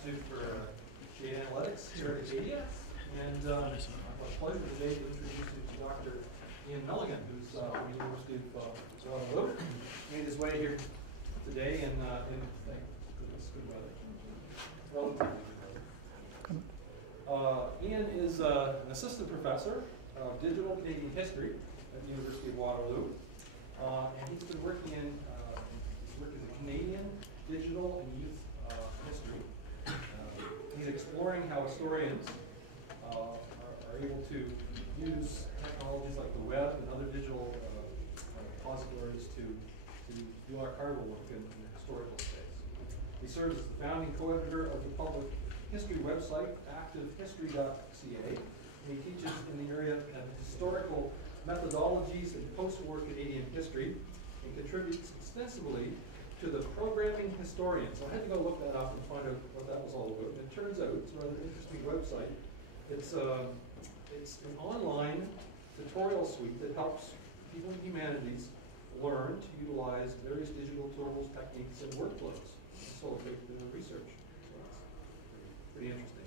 Institute for Data Analytics here at IanMilliganAIDA, and it's a pleasure today to introduce you to Dr. Ian Milligan, who's from the University of Waterloo. Made his way here today in thank goodness, good weather. Ian is an assistant professor of digital Canadian history at the University of Waterloo, and he's been working in Canadian digital and youth history. He's exploring how historians are able to use technologies like the web and other digital repositories to do archival work in the historical space. He serves as the founding co-editor of the public history website, activehistory.ca, and he teaches in the area of historical methodologies in post-war Canadian history and contributes extensively to the programming historian. So I had to go look that up and find out what that was all about. And it turns out it's a rather interesting website. It's an online tutorial suite that helps people in humanities learn to utilize various digital tools, techniques, and workflows to facilitate their research. So it's pretty interesting.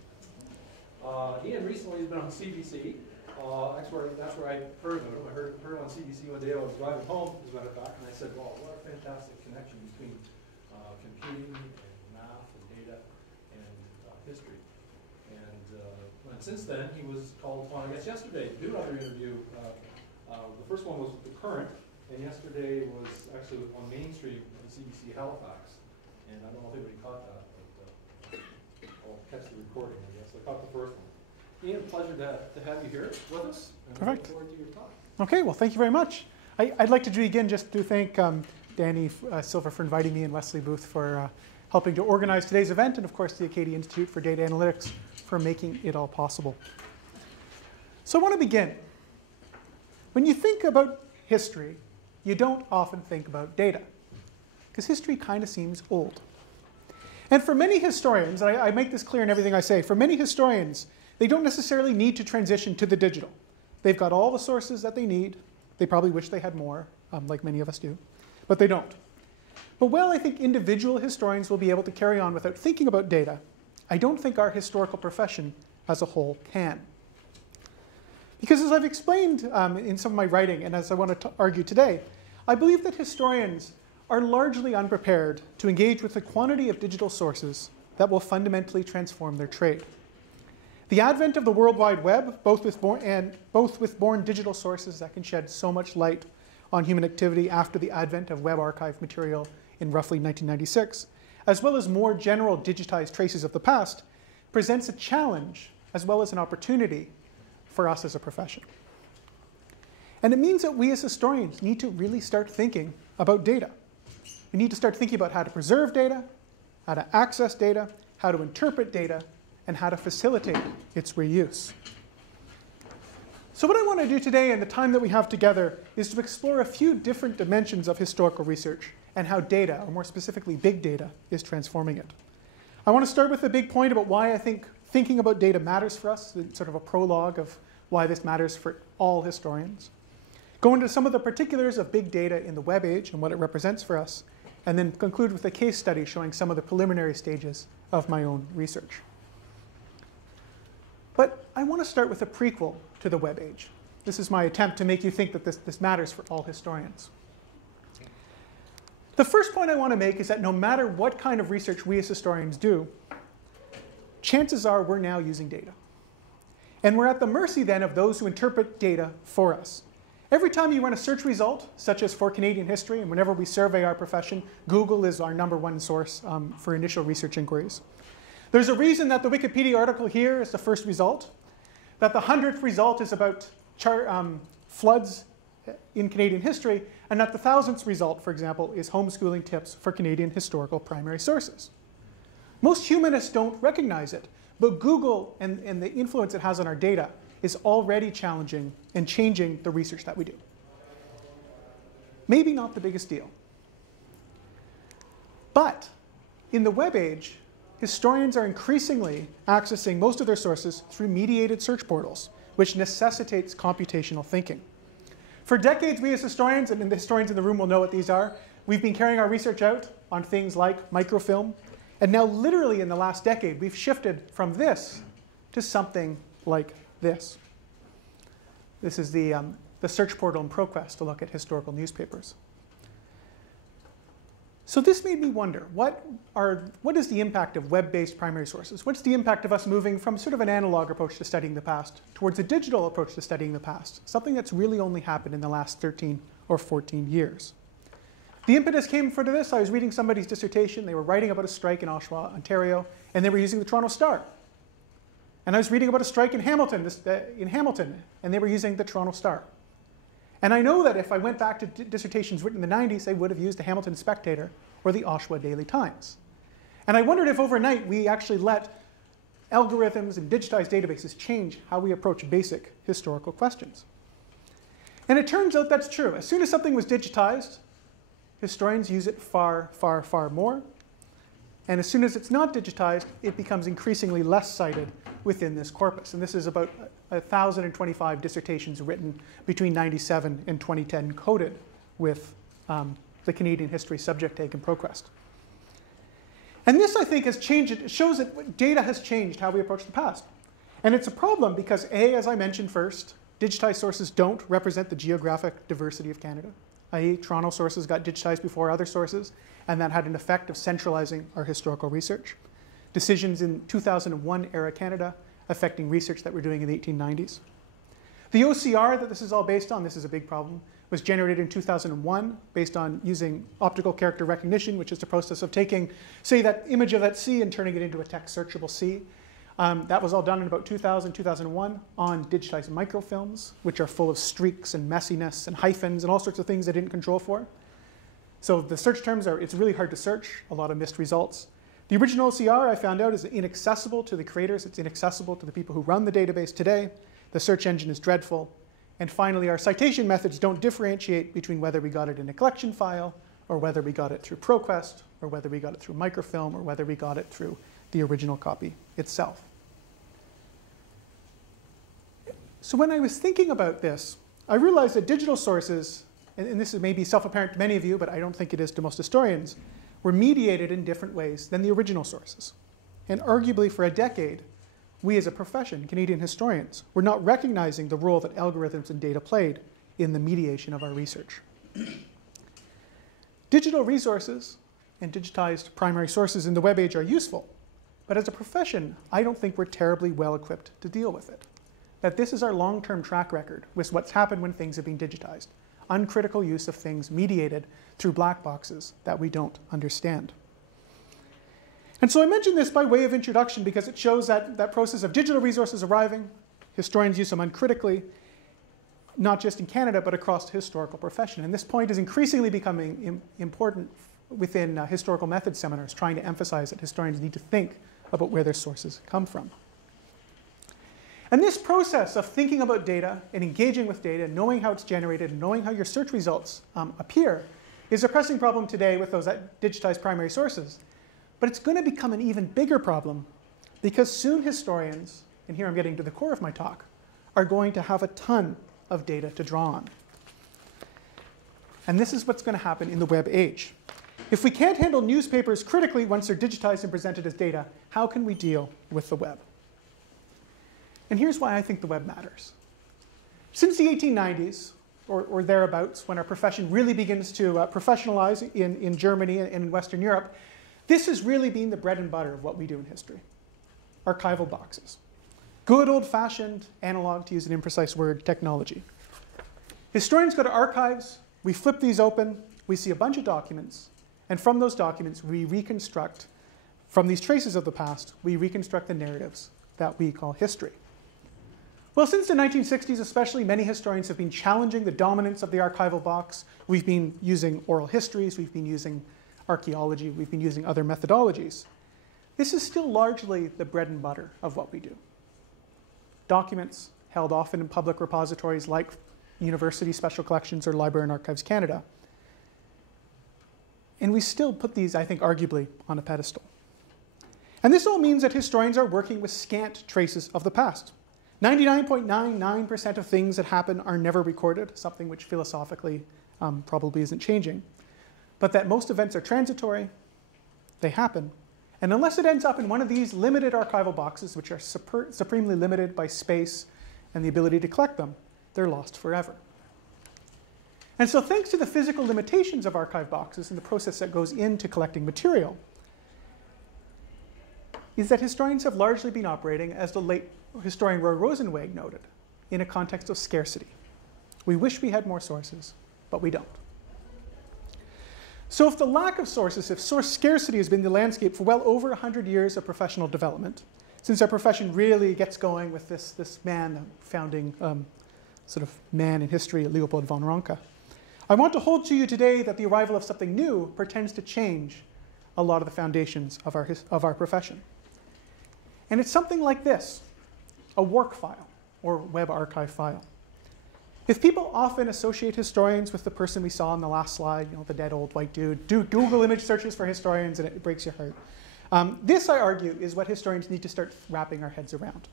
Ian recently has been on CBC. That's where I heard of him. I heard him on CBC one day. I was driving home, as a matter of fact, and I said, "Wow, what a fantastic connection between computing and math and data and history." And since then, he was called upon, I guess yesterday, to do another interview. The first one was with the Current, and yesterday was actually on Mainstream on CBC Halifax. And I don't know if anybody caught that, but I'll catch the recording, I guess. I caught the first one. Ian, pleasure to have you here with us. And Perfect. Looking forward to your talk. Okay, well, thank you very much. I'd like to begin just to thank Danny Silver for inviting me and Leslie Booth for helping to organize today's event, and of course the Acadia Institute for Data Analytics for making it all possible. So I want to begin. When you think about history, you don't often think about data, because history kind of seems old. And for many historians, and I make this clear in everything I say, for many historians, they don't necessarily need to transition to the digital. They've got all the sources that they need. They probably wish they had more, like many of us do, but they don't. But while I think individual historians will be able to carry on without thinking about data, I don't think our historical profession as a whole can. Because as I've explained in some of my writing, and as I want to argue today, I believe that historians are largely unprepared to engage with the quantity of digital sources that will fundamentally transform their trade. The advent of the World Wide Web, both with born digital sources that can shed so much light on human activity after the advent of web archive material in roughly 1996, as well as more general digitized traces of the past, presents a challenge as well as an opportunity for us as a profession. And it means that we as historians need to really start thinking about data. We need to start thinking about how to preserve data, how to access data, how to interpret data, and how to facilitate its reuse. So what I want to do today in the time that we have together is to explore a few different dimensions of historical research and how data, or more specifically big data, is transforming it. I want to start with a big point about why I think thinking about data matters for us, sort of a prologue of why this matters for all historians. Go into some of the particulars of big data in the web age and what it represents for us, and then conclude with a case study showing some of the preliminary stages of my own research. But I want to start with a prequel to the web age. This is my attempt to make you think that this matters for all historians. The first point I want to make is that no matter what kind of research we as historians do, chances are we're now using data. And we're at the mercy then of those who interpret data for us. Every time you run a search result, such as for Canadian history, and whenever we survey our profession, Google is our #1 source for initial research inquiries. There's a reason that the Wikipedia article here is the first result, that the 100th result is about floods in Canadian history, and that the 1000th result, for example, is homeschooling tips for Canadian historical primary sources. Most humanists don't recognize it, but Google and the influence it has on our data is already challenging and changing the research that we do. Maybe not the biggest deal. But in the web age, historians are increasingly accessing most of their sources through mediated search portals, which necessitates computational thinking. For decades, we as historians, and the historians in the room will know what these are, we've been carrying our research out on things like microfilm And now literally in the last decade, we've shifted from this to something like this. This is the search portal in ProQuest to look at historical newspapers. So this made me wonder, what is the impact of web-based primary sources? What's the impact of us moving from sort of an analog approach to studying the past towards a digital approach to studying the past? Something that's really only happened in the last 13 or 14 years. The impetus came for this. I was reading somebody's dissertation. They were writing about a strike in Oshawa, Ontario, and they were using the Toronto Star. And I was reading about a strike in Hamilton, and they were using the Toronto Star. And I know that if I went back to dissertations written in the 90s, I would have used the Hamilton Spectator or the Oshawa Daily Times. And I wondered if overnight we actually let algorithms and digitized databases change how we approach basic historical questions. And it turns out that's true. As soon as something was digitized, historians use it far, far, far more. And as soon as it's not digitized, it becomes increasingly less cited within this corpus. And this is about 1,025 dissertations written between 1997 and 2010 coded with the Canadian history subject tag in ProQuest. And this, I think, has changed. It shows that data has changed how we approach the past. And it's a problem because, A, as I mentioned first, digitized sources don't represent the geographic diversity of Canada, i.e. Toronto sources got digitized before other sources, and that had an effect of centralizing our historical research. Decisions in 2001 era Canada affecting research that we're doing in the 1890s. The OCR that this is all based on, this is a big problem, was generated in 2001 based on using optical character recognition, which is the process of taking, say, that image of that sea and turning it into a text searchable sea. That was all done in about 2000, 2001 on digitized microfilms, which are full of streaks and messiness and hyphens and all sorts of things they didn't control for. So the search terms it's really hard to search, a lot of missed results. The original OCR, I found out, is inaccessible to the creators. It's inaccessible to the people who run the database today. The search engine is dreadful. And finally, our citation methods don't differentiate between whether we got it in a collection file, or whether we got it through ProQuest, or whether we got it through microfilm, or whether we got it through the original copy itself. So when I was thinking about this, I realized that digital sources, and this is maybe self-apparent to many of you, but I don't think it is to most historians, were mediated in different ways than the original sources. And arguably for a decade, we as a profession, Canadian historians, were not recognizing the role that algorithms and data played in the mediation of our research. Digital resources and digitized primary sources in the web age are useful, but as a profession, I don't think we're terribly well equipped to deal with it. That this is our long-term track record with what's happened when things have been digitized. Uncritical use of things mediated through black boxes that we don't understand. And so I mention this by way of introduction because it shows that process of digital resources arriving, historians use them uncritically, not just in Canada, but across the historical profession. And this point is increasingly becoming important within historical methods seminars, trying to emphasize that historians need to think about where their sources come from. And this process of thinking about data and engaging with data, knowing how it's generated, and knowing how your search results appear, is a pressing problem today with those digitized primary sources. But it's going to become an even bigger problem because soon historians, and here I'm getting to the core of my talk, are going to have a ton of data to draw on. And this is what's going to happen in the web age. If we can't handle newspapers critically once they're digitized and presented as data, how can we deal with the web? And here's why I think the web matters. Since the 1890s, or thereabouts, when our profession really begins to professionalize in Germany and in Western Europe, this has really been the bread and butter of what we do in history. Archival boxes. Good old-fashioned analog, to use an imprecise word, technology. Historians go to archives, we flip these open, we see a bunch of documents, and from those documents we reconstruct, from these traces of the past, we reconstruct the narratives that we call history. Well, since the 1960s especially, many historians have been challenging the dominance of the archival box. We've been using oral histories, we've been using archaeology, we've been using other methodologies. This is still largely the bread and butter of what we do. Documents held often in public repositories like university special collections or Library and Archives Canada. And we still put these, I think, arguably on a pedestal. And this all means that historians are working with scant traces of the past. 99.99% of things that happen are never recorded, something which philosophically probably isn't changing. But that most events are transitory, they happen, And unless it ends up in one of these limited archival boxes, which are supremely limited by space and the ability to collect them, they're lost forever. And so thanks to the physical limitations of archive boxes and the process that goes into collecting material, is that historians have largely been operating, as the late historian Roy Rosenweg noted, in a context of scarcity. We wish we had more sources, but we don't. So if the lack of sources, if source scarcity has been the landscape for well over 100 years of professional development, since our profession really gets going with this man, founding sort of man in history, Leopold von Ranke, I want to hold to you today that the arrival of something new pretends to change a lot of the foundations of our profession. And it's something like this, a work file or web archive file. If people often associate historians with the person we saw on the last slide, the dead old white dude, do Google image searches for historians and it breaks your heart. This, I argue, is what historians need to start wrapping our heads around.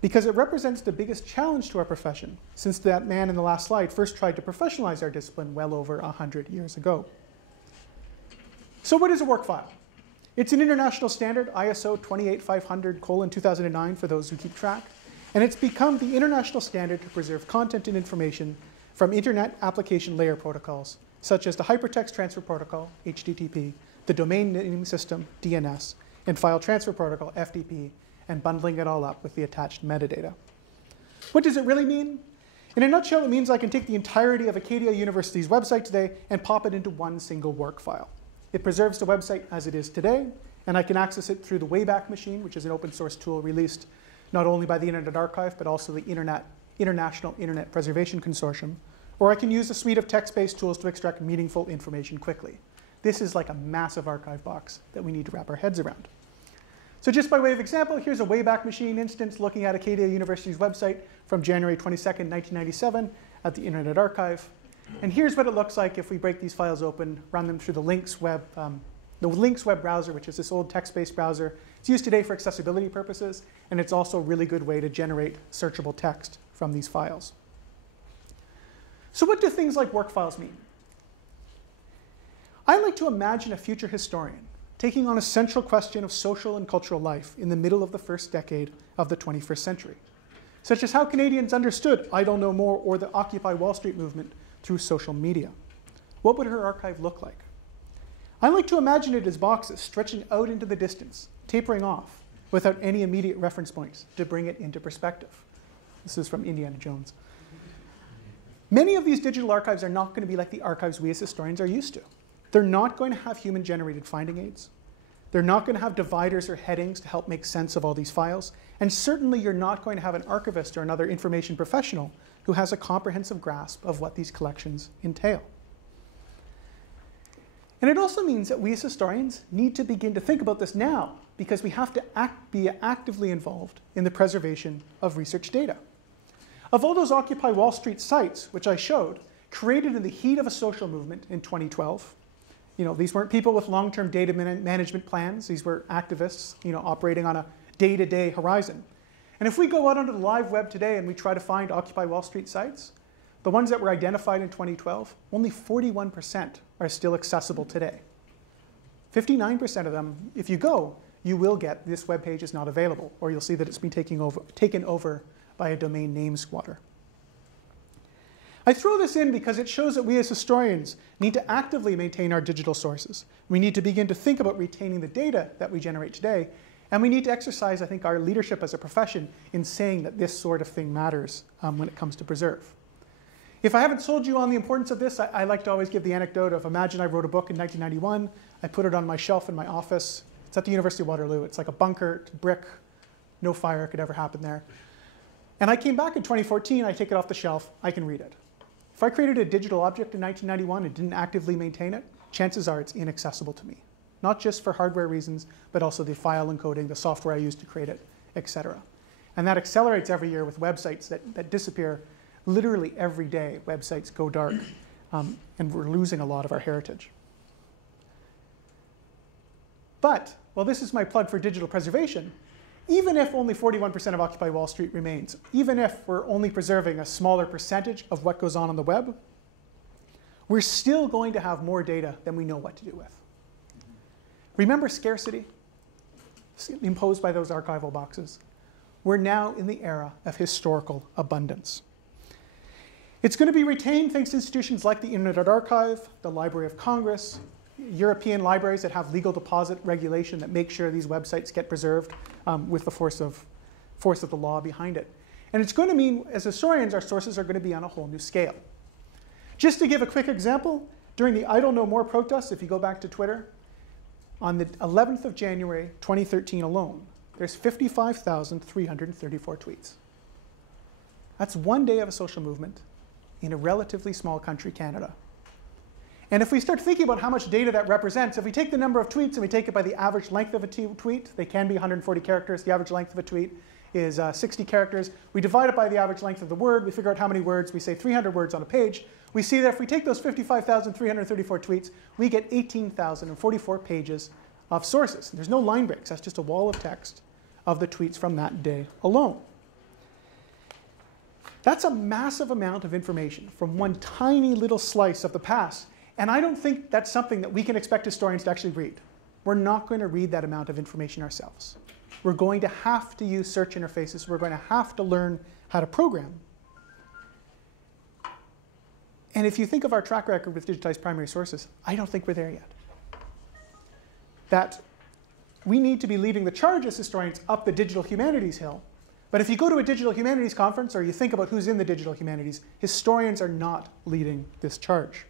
Because it represents the biggest challenge to our profession, since that man in the last slide first tried to professionalize our discipline well over 100 years ago. So what is a work file? It's an international standard, ISO 28500:2009 for those who keep track. And it's become the international standard to preserve content and information from Internet application layer protocols, such as the Hypertext Transfer Protocol, HTTP, the Domain Name System, DNS, and File Transfer Protocol, FTP, and bundling it all up with the attached metadata. What does it really mean? In a nutshell, it means I can take the entirety of Acadia University's website today and pop it into one single work file. It preserves the website as it is today, and I can access it through the Wayback Machine, which is an open source tool released not only by the Internet Archive, but also the International Internet Preservation Consortium, or I can use a suite of text-based tools to extract meaningful information quickly. This is like a massive archive box that we need to wrap our heads around. So just by way of example, here's a Wayback Machine instance looking at Acadia University's website from January 22nd, 1997 at the Internet Archive. And here's what it looks like if we break these files open, run them through the Lynx web browser, which is this old text-based browser. It's used today for accessibility purposes, and it's also a really good way to generate searchable text from these files. So what do things like work files mean? I like to imagine a future historian taking on a central question of social and cultural life in the middle of the first decade of the 21st century, such as how Canadians understood Idle No More or the Occupy Wall Street movement through social media. What would her archive look like? I like to imagine it as boxes stretching out into the distance, tapering off, without any immediate reference points to bring it into perspective. This is from Indiana Jones. Many of these digital archives are not going to be like the archives we as historians are used to. They're not going to have human-generated finding aids. They're not going to have dividers or headings to help make sense of all these files. And certainly you're not going to have an archivist or another information professional who has a comprehensive grasp of what these collections entail. And it also means that we as historians need to begin to think about this now, because we have to be actively involved in the preservation of research data. Of all those Occupy Wall Street sites, which I showed, created in the heat of a social movement in 2012, these weren't people with long-term data management plans. These were activists, operating on a day-to-day horizon. And if we go out onto the live web today and we try to find Occupy Wall Street sites, the ones that were identified in 2012, only 41% are still accessible today. 59% of them, if you go, you will get this web page is not available, or you'll see that it's been taken over by a domain name squatter. I throw this in because it shows that we as historians need to actively maintain our digital sources. We need to begin to think about retaining the data that we generate today, and we need to exercise, I think, our leadership as a profession in saying that this sort of thing matters when it comes to preserve. If I haven't sold you on the importance of this, I like to always give the anecdote of, imagine I wrote a book in 1991, I put it on my shelf in my office. It's at the University of Waterloo. It's like a bunker, brick, no fire could ever happen there. And I came back in 2014, I take it off the shelf, I can read it. If I created a digital object in 1991 and didn't actively maintain it, chances are it's inaccessible to me. Not just for hardware reasons, but also the file encoding, the software I used to create it, etc. And that accelerates every year with websites that disappear literally every day. Websites go dark, and we're losing a lot of our heritage. But, well, this is my plug for digital preservation. Even if only 41% of Occupy Wall Street remains, even if we're only preserving a smaller percentage of what goes on the web, we're still going to have more data than we know what to do with. Remember scarcity imposed by those archival boxes? We're now in the era of historical abundance. It's going to be retained thanks to institutions like the Internet Archive, the Library of Congress, European libraries that have legal deposit regulation that make sure these websites get preserved with the force of the law behind it. And it's going to mean, as historians, our sources are going to be on a whole new scale. Just to give a quick example, during the Idle No More protests, if you go back to Twitter, on the 11th of January 2013 alone, there's 55,334 tweets. That's one day of a social movement in a relatively small country, Canada. And if we start thinking about how much data that represents, if we take the number of tweets and we take it by the average length of a tweet, they can be 140 characters. The average length of a tweet is 60 characters. We divide it by the average length of the word. We figure out how many words. We say 300 words on a page. We see that if we take those 55,334 tweets, we get 18,044 pages of sources. There's no line breaks. That's just a wall of text of the tweets from that day alone. That's a massive amount of information from one tiny little slice of the past. And I don't think that's something that we can expect historians to actually read. We're not going to read that amount of information ourselves. We're going to have to use search interfaces. We're going to have to learn how to program. And if you think of our track record with digitized primary sources, I don't think we're there yet. That we need to be leading the charge as historians up the digital humanities hill. But if you go to a digital humanities conference or you think about who's in the digital humanities, historians are not leading this charge.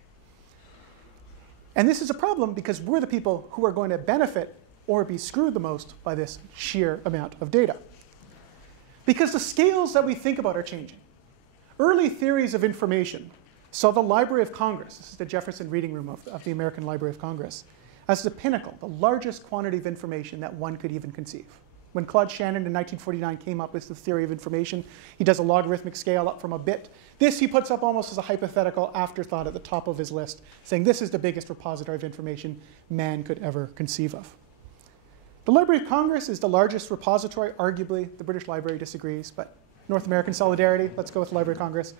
And this is a problem because we're the people who are going to benefit or be screwed the most by this sheer amount of data. Because the scales that we think about are changing. Early theories of information saw the Library of Congress, this is the Jefferson Reading Room of the American Library of Congress, as the pinnacle, the largest quantity of information that one could even conceive. When Claude Shannon in 1949 came up with the theory of information, he does a logarithmic scale up from a bit. This he puts up almost as a hypothetical afterthought at the top of his list, saying this is the biggest repository of information man could ever conceive of. The Library of Congress is the largest repository, arguably. The British Library disagrees, but North American solidarity, let's go with the Library of Congress.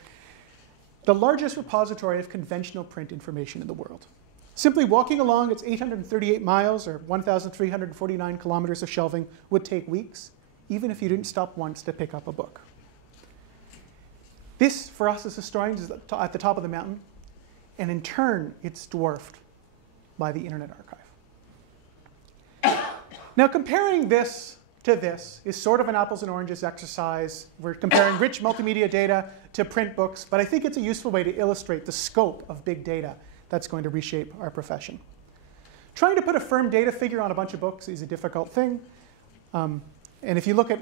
The largest repository of conventional print information in the world. Simply walking along its 838 miles or 1,349 kilometers of shelving would take weeks, even if you didn't stop once to pick up a book. This, for us as historians, is at the top of the mountain, and in turn, it's dwarfed by the Internet Archive. Now, comparing this to this is sort of an apples and oranges exercise. We're comparing rich multimedia data to print books, but I think it's a useful way to illustrate the scope of big data that's going to reshape our profession. Trying to put a firm data figure on a bunch of books is a difficult thing. And if you look at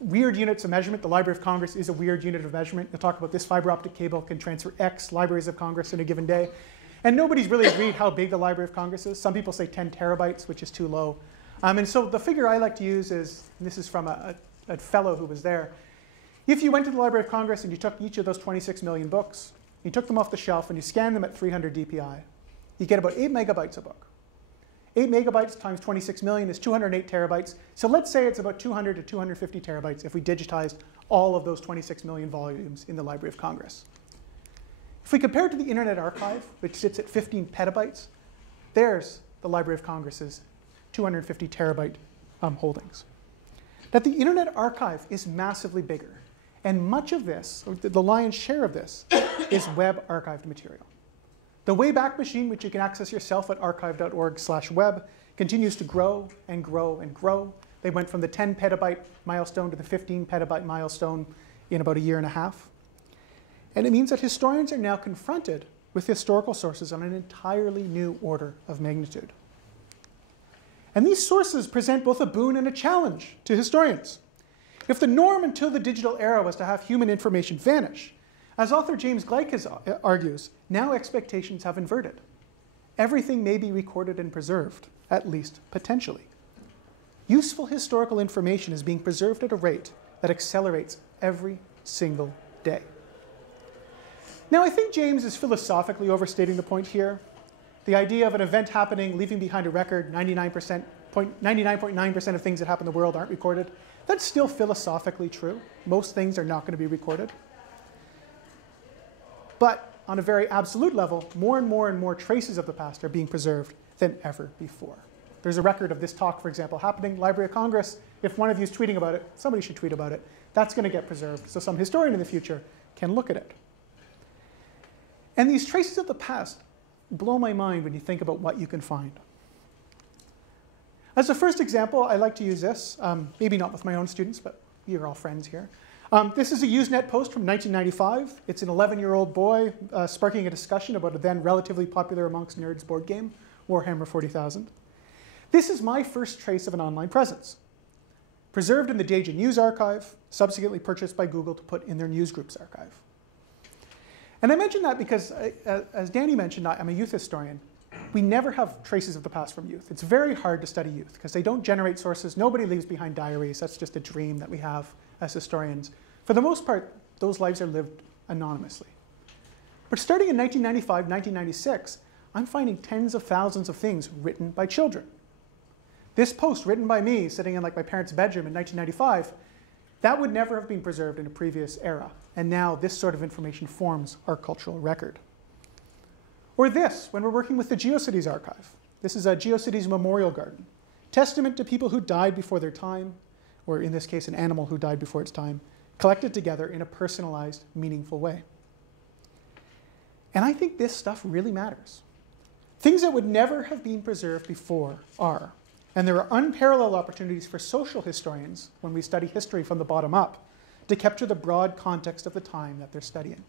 weird units of measurement, the Library of Congress is a weird unit of measurement. You'll talk about this fiber optic cable can transfer X Libraries of Congress in a given day. And nobody's really agreed how big the Library of Congress is. Some people say 10 terabytes, which is too low. And so the figure I like to use is, and this is from a fellow who was there. If you went to the Library of Congress and you took each of those 26 million books, you took them off the shelf and you scanned them at 300 DPI, you get about 8 megabytes a book. 8 megabytes times 26 million is 208 terabytes. So let's say it's about 200 to 250 terabytes if we digitized all of those 26 million volumes in the Library of Congress. If we compare it to the Internet Archive, which sits at 15 petabytes, there's the Library of Congress's 250 terabyte holdings. That the Internet Archive is massively bigger. And much of this, or the lion's share of this, is web archived material. The Wayback Machine, which you can access yourself at archive.org/web, continues to grow and grow and grow. They went from the 10 petabyte milestone to the 15 petabyte milestone in about a year and a half. And it means that historians are now confronted with historical sources on an entirely new order of magnitude. And these sources present both a boon and a challenge to historians. If the norm until the digital era was to have human information vanish, as author James Gleick argues, now expectations have inverted. Everything may be recorded and preserved, at least potentially. Useful historical information is being preserved at a rate that accelerates every single day. Now, I think James is philosophically overstating the point here. The idea of an event happening, leaving behind a record, 99.9% of things that happen in the world aren't recorded. That's still philosophically true. Most things are not going to be recorded. But on a very absolute level, more and more and more traces of the past are being preserved than ever before. There's a record of this talk, for example, happening, Library of Congress. If one of you is tweeting about it, somebody should tweet about it. That's going to get preserved, so some historian in the future can look at it. And these traces of the past blow my mind when you think about what you can find. As a first example, I like to use this, maybe not with my own students, but you're all friends here. This is a Usenet post from 1995. It's an 11-year-old boy sparking a discussion about a then relatively popular amongst nerds board game, Warhammer 40,000. This is my first trace of an online presence. Preserved in the Data News archive, subsequently purchased by Google to put in their newsgroups archive. And I mention that because, as Danny mentioned, I'm a youth historian. We never have traces of the past from youth. It's very hard to study youth because they don't generate sources. Nobody leaves behind diaries. That's just a dream that we have as historians. For the most part, those lives are lived anonymously. But starting in 1995, 1996, I'm finding tens of thousands of things written by children. This post written by me sitting in like my parents' bedroom in 1995, that would never have been preserved in a previous era. And now this sort of information forms our cultural record. Or this, when we're working with the GeoCities archive. This is a GeoCities memorial garden. Testament to people who died before their time, or in this case, an animal who died before its time, collected together in a personalized, meaningful way. And I think this stuff really matters. Things that would never have been preserved before are. And there are unparalleled opportunities for social historians, when we study history from the bottom up, to capture the broad context of the time that they're studying.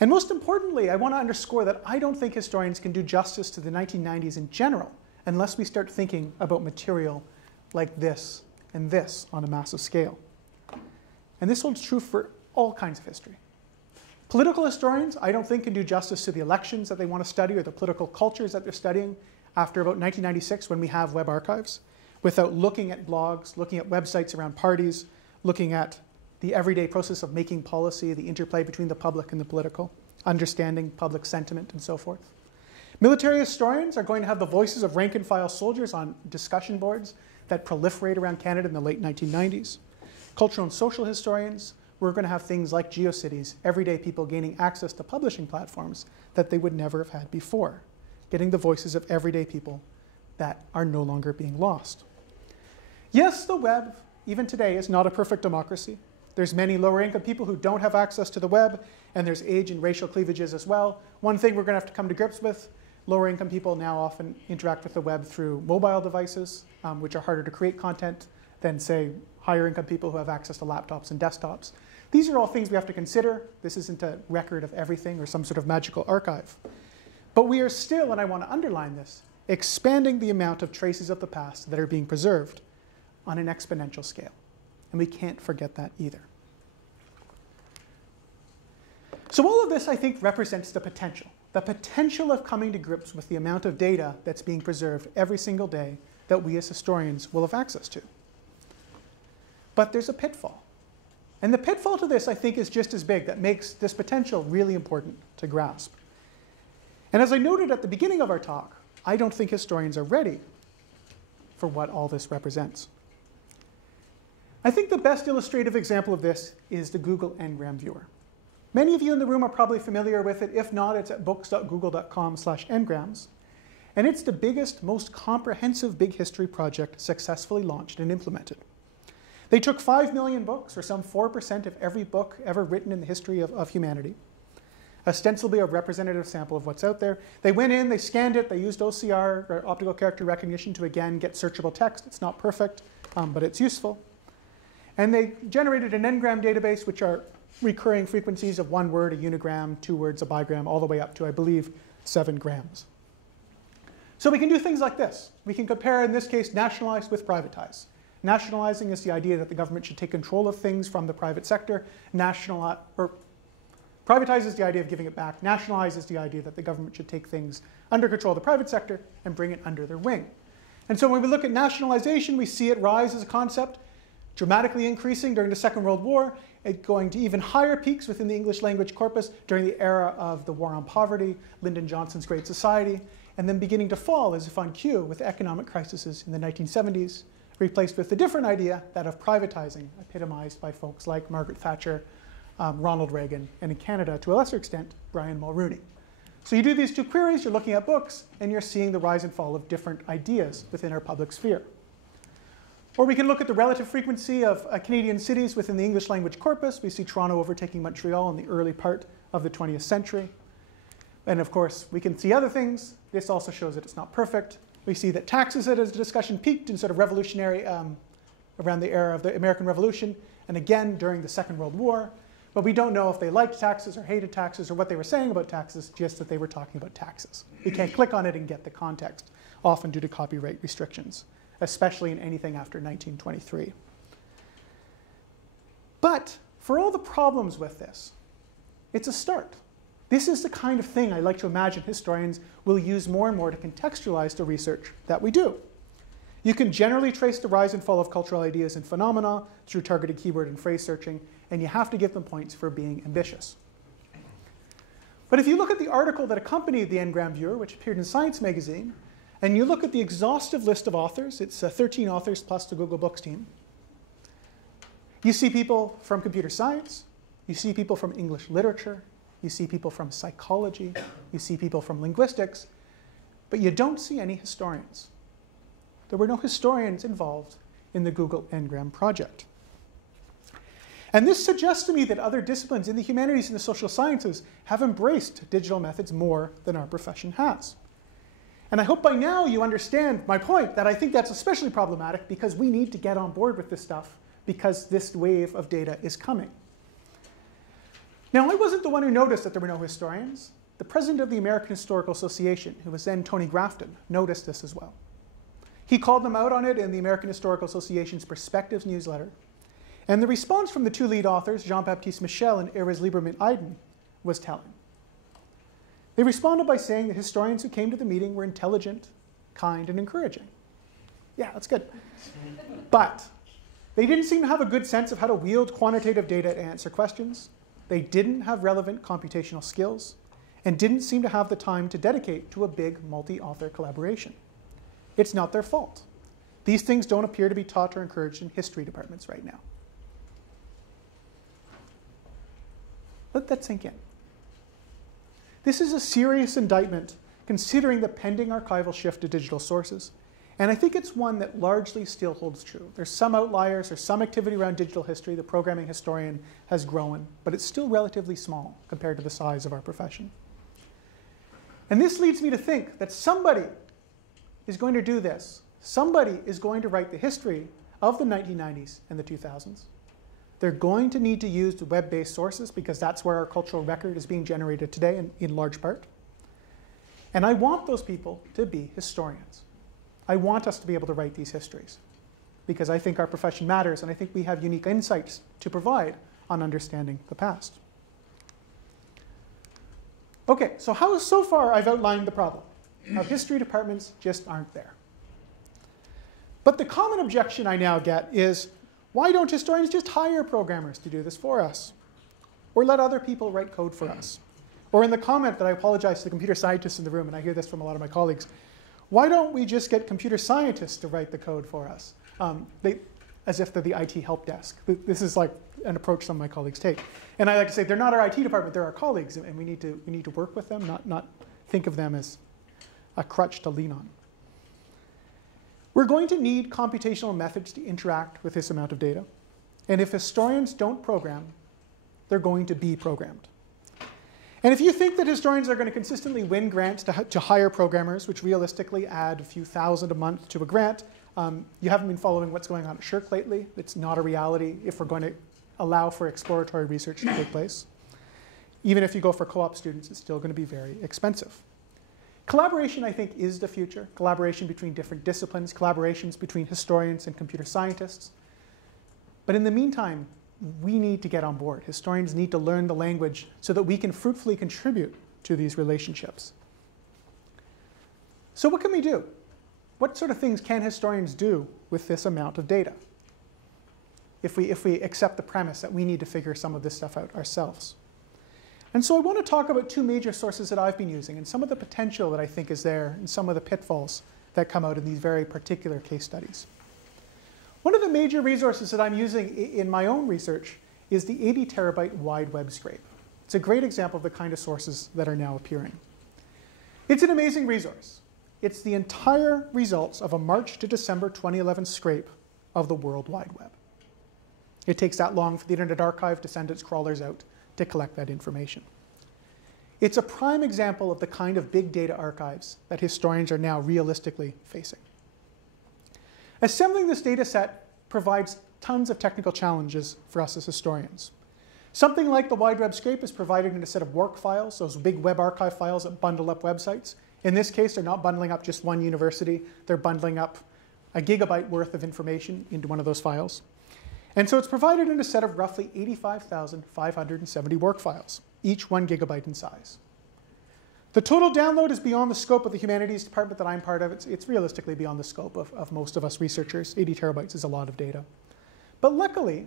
And most importantly, I want to underscore that I don't think historians can do justice to the 1990s in general unless we start thinking about material like this and this on a massive scale. And this holds true for all kinds of history. Political historians, I don't think, can do justice to the elections that they want to study or the political cultures that they're studying after about 1996 when we have web archives, without looking at blogs, looking at websites around parties, looking at the everyday process of making policy, the interplay between the public and the political, understanding public sentiment, and so forth. Military historians are going to have the voices of rank-and-file soldiers on discussion boards that proliferate around Canada in the late 1990s. Cultural and social historians, we're going to have things like GeoCities, everyday people gaining access to publishing platforms that they would never have had before, getting the voices of everyday people that are no longer being lost. Yes, the web, even today, is not a perfect democracy. There's many lower income people who don't have access to the web, and there's age and racial cleavages as well. One thing we're going to have to come to grips with, lower income people now often interact with the web through mobile devices, which are harder to create content than, say, higher income people who have access to laptops and desktops. These are all things we have to consider. This isn't a record of everything or some sort of magical archive. But we are still, and I want to underline this, expanding the amount of traces of the past that are being preserved on an exponential scale. And we can't forget that either. So all of this, I think, represents the potential of coming to grips with the amount of data that's being preserved every single day that we as historians will have access to. But there's a pitfall. And the pitfall to this, I think, is just as big, that makes this potential really important to grasp. And as I noted at the beginning of our talk, I don't think historians are ready for what all this represents. I think the best illustrative example of this is the Google Ngram viewer. Many of you in the room are probably familiar with it. If not, it's at books.google.com/ngrams. And it's the biggest, most comprehensive big history project successfully launched and implemented. They took 5 million books, or some 4% of every book ever written in the history of humanity, ostensibly a representative sample of what's out there. They went in, they scanned it, they used OCR, or optical character recognition, to again get searchable text. It's not perfect, but it's useful. And they generated an n-gram database, which are recurring frequencies of 1 word, a unigram, 2 words, a bigram, all the way up to, I believe, 7 grams. So we can do things like this. We can compare, in this case, nationalize with privatize. Nationalizing is the idea that the government should take control of things from the private sector. Privatize is the idea of giving it back. Nationalize is the idea that the government should take things under control of the private sector and bring it under their wing. And so when we look at nationalization, we see it rise as a concept, dramatically increasing during the Second World War, it going to even higher peaks within the English language corpus during the era of the War on Poverty, Lyndon Johnson's Great Society, and then beginning to fall as if on cue with economic crises in the 1970s, replaced with a different idea, that of privatizing, epitomized by folks like Margaret Thatcher, Ronald Reagan, and in Canada, to a lesser extent, Brian Mulroney. So you do these two queries, you're looking at books, and you're seeing the rise and fall of different ideas within our public sphere. Or we can look at the relative frequency of Canadian cities within the English language corpus. We see Toronto overtaking Montreal in the early part of the 20th century. And of course, we can see other things. This also shows that it's not perfect. We see that taxes as a discussion peaked in sort of revolutionary, around the era of the American Revolution, and again during the Second World War. But we don't know if they liked taxes or hated taxes or what they were saying about taxes, just that they were talking about taxes. We can't click on it and get the context, often due to copyright restrictions, especially in anything after 1923. But for all the problems with this, it's a start. This is the kind of thing I like to imagine historians will use more and more to contextualize the research that we do. You can generally trace the rise and fall of cultural ideas and phenomena through targeted keyword and phrase searching, and you have to give them points for being ambitious. But if you look at the article that accompanied the Ngram Viewer, which appeared in Science magazine, and you look at the exhaustive list of authors, it's 13 authors plus the Google Books team, you see people from computer science, you see people from English literature, you see people from psychology, you see people from linguistics, but you don't see any historians. There were no historians involved in the Google Ngram project. And this suggests to me that other disciplines in the humanities and the social sciences have embraced digital methods more than our profession has. And I hope by now you understand my point that I think that's especially problematic because we need to get on board with this stuff because this wave of data is coming. Now, I wasn't the one who noticed that there were no historians. The president of the American Historical Association, who was then Tony Grafton, noticed this as well. He called them out on it in the American Historical Association's Perspectives newsletter. And the response from the two lead authors, Jean-Baptiste Michel and Erez Lieberman-Eiden, was telling. They responded by saying that historians who came to the meeting were intelligent, kind, and encouraging. Yeah, that's good. But they didn't seem to have a good sense of how to wield quantitative data to answer questions. They didn't have relevant computational skills and didn't seem to have the time to dedicate to a big multi-author collaboration. It's not their fault. These things don't appear to be taught or encouraged in history departments right now. Let that sink in. This is a serious indictment considering the pending archival shift to digital sources. And I think it's one that largely still holds true. There's some outliers, there's some activity around digital history. The programming historian has grown, but it's still relatively small compared to the size of our profession. And this leads me to think that somebody is going to do this. Somebody is going to write the history of the 1990s and the 2000s. They're going to need to use the web-based sources because that's where our cultural record is being generated today in large part. And I want those people to be historians. I want us to be able to write these histories because I think our profession matters and I think we have unique insights to provide on understanding the past. Okay, so far I've outlined the problem. How history departments just aren't there. But the common objection I now get is, why don't historians just hire programmers to do this for us? Or let other people write code for us? Or in the comment that I apologize to the computer scientists in the room, and I hear this from a lot of my colleagues, why don't we just get computer scientists to write the code for us? As if they're the IT help desk. This is like an approach some of my colleagues take. And I like to say, they're not our IT department, they're our colleagues, and we need to work with them, not think of them as a crutch to lean on. We're going to need computational methods to interact with this amount of data. And if historians don't program, they're going to be programmed. And if you think that historians are going to consistently win grants to hire programmers, which realistically add a few thousand a month to a grant, you haven't been following what's going on at SSHRC lately. It's not a reality if we're going to allow for exploratory research to take place. Even if you go for co-op students, it's still going to be very expensive. Collaboration, I think, is the future. Collaboration between different disciplines, collaborations between historians and computer scientists. But in the meantime, we need to get on board. Historians need to learn the language so that we can fruitfully contribute to these relationships. So what can we do? What sort of things can historians do with this amount of data? If we accept the premise that we need to figure some of this stuff out ourselves. And so I want to talk about two major sources that I've been using and some of the potential that I think is there and some of the pitfalls that come out in these very particular case studies. One of the major resources that I'm using in my own research is the 80 terabyte wide web scrape. It's a great example of the kind of sources that are now appearing. It's an amazing resource. It's the entire results of a March to December 2011 scrape of the World Wide Web. It takes that long for the Internet Archive to send its crawlers out to collect that information. It's a prime example of the kind of big data archives that historians are now realistically facing. Assembling this data set provides tons of technical challenges for us as historians. Something like the Wide Web scrape is provided in a set of work files, those big web archive files that bundle up websites. In this case, they're not bundling up just one university. They're bundling up a gigabyte worth of information into one of those files. And so it's provided in a set of roughly 85,570 work files, each 1 gigabyte in size. The total download is beyond the scope of the humanities department that I'm part of. It's realistically beyond the scope of most of us researchers. 80 terabytes is a lot of data. But luckily,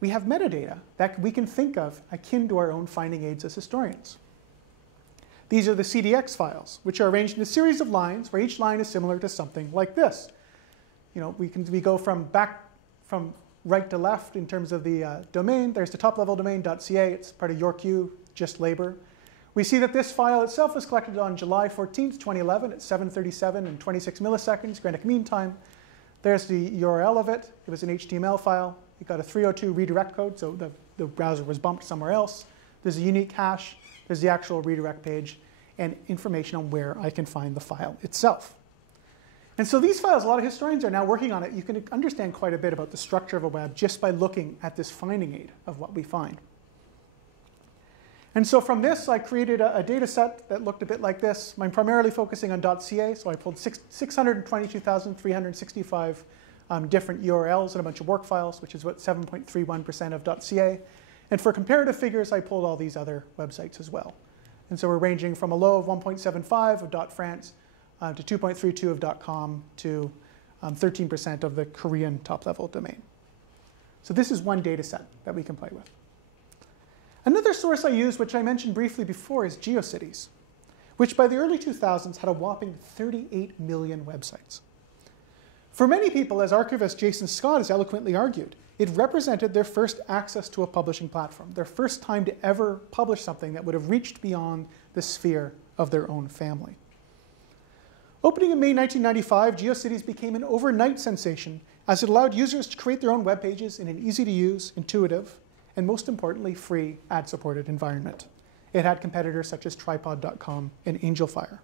we have metadata that we can think of akin to our own finding aids as historians. These are the CDX files, which are arranged in a series of lines where each line is similar to something like this. You know, we go from right to left in terms of the domain. There's the top-level domain .ca. It's part of YorkU, just labor. We see that this file itself was collected on July 14th, 2011 at 7:37 and 26 milliseconds Greenwich Mean Time. There's the URL of it. It was an HTML file. It got a 302 redirect code, so the browser was bumped somewhere else. There's a unique hash. There's the actual redirect page and information on where I can find the file itself. And so these files, a lot of historians are now working on it. You can understand quite a bit about the structure of a web just by looking at this finding aid of what we find. And so from this, I created a data set that looked a bit like this. I'm primarily focusing on .ca, so I pulled 622,365 different URLs and a bunch of work files, which is what 7.31% of .ca. And for comparative figures, I pulled all these other websites as well. And so we're ranging from a low of 1.75 of .france to 2.32 of .com to 13% of the Korean top-level domain. So this is one data set that we can play with. Another source I use, which I mentioned briefly before, is GeoCities, which by the early 2000s had a whopping 38 million websites. For many people, as archivist Jason Scott has eloquently argued, it represented their first access to a publishing platform, their first time to ever publish something that would have reached beyond the sphere of their own family. Opening in May 1995, GeoCities became an overnight sensation as it allowed users to create their own web pages in an easy-to-use, intuitive, and most importantly, free ad-supported environment. It had competitors such as Tripod.com and AngelFire.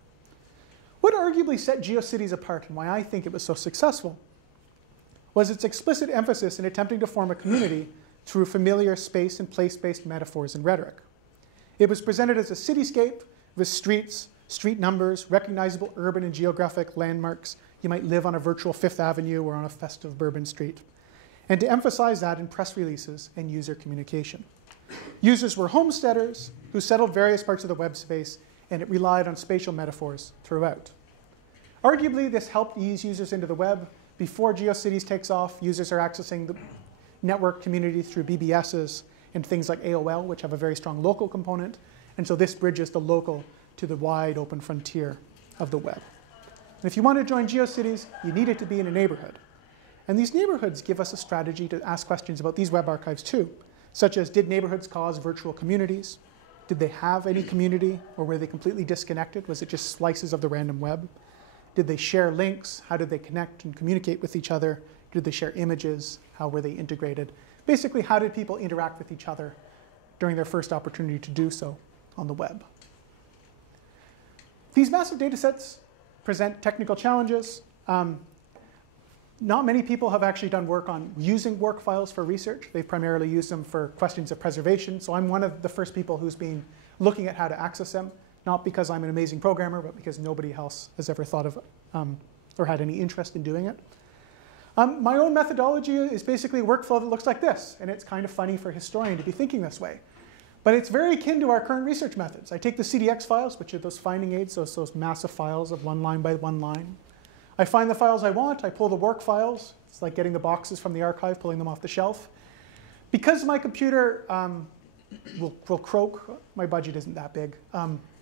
What arguably set GeoCities apart and why I think it was so successful was its explicit emphasis in attempting to form a community through familiar space and place-based metaphors and rhetoric. It was presented as a cityscape with streets, street numbers, recognizable urban and geographic landmarks. You might live on a virtual Fifth Avenue or on a festive Bourbon Street. And to emphasize that in press releases and user communication. Users were homesteaders who settled various parts of the web space, and it relied on spatial metaphors throughout. Arguably, this helped ease users into the web. Before GeoCities takes off, users are accessing the network community through BBSs and things like AOL, which have a very strong local component. And so this bridges the local to the wide open frontier of the web. And if you want to join GeoCities, you need it to be in a neighborhood. And these neighborhoods give us a strategy to ask questions about these web archives too, such as, did neighborhoods cause virtual communities? Did they have any community, or were they completely disconnected? Was it just slices of the random web? Did they share links? How did they connect and communicate with each other? Did they share images? How were they integrated? Basically, how did people interact with each other during their first opportunity to do so on the web? These massive data sets present technical challenges. Not many people have actually done work on using work files for research. They've primarily used them for questions of preservation. So I'm one of the first people who's been looking at how to access them, not because I'm an amazing programmer, but because nobody else has ever thought of or had any interest in doing it. My own methodology is basically a workflow that looks like this. And it's kind of funny for a historian to be thinking this way. But it's very akin to our current research methods. I take the CDX files, which are those finding aids, those massive files of one line by one line. I find the files I want, I pull the work files. It's like getting the boxes from the archive, pulling them off the shelf. Because my computer will croak, my budget isn't that big,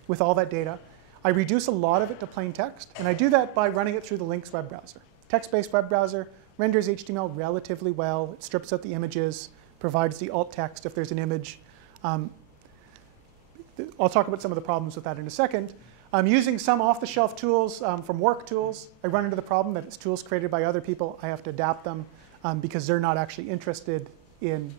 with all that data, I reduce a lot of it to plain text, and I do that by running it through the Lynx web browser. Text-based web browser renders HTML relatively well. It strips out the images, provides the alt text if there's an image. I'll talk about some of the problems with that in a second. I'm using some off-the-shelf tools from work tools. I run into the problem that it's tools created by other people. I have to adapt them because they're not actually interested in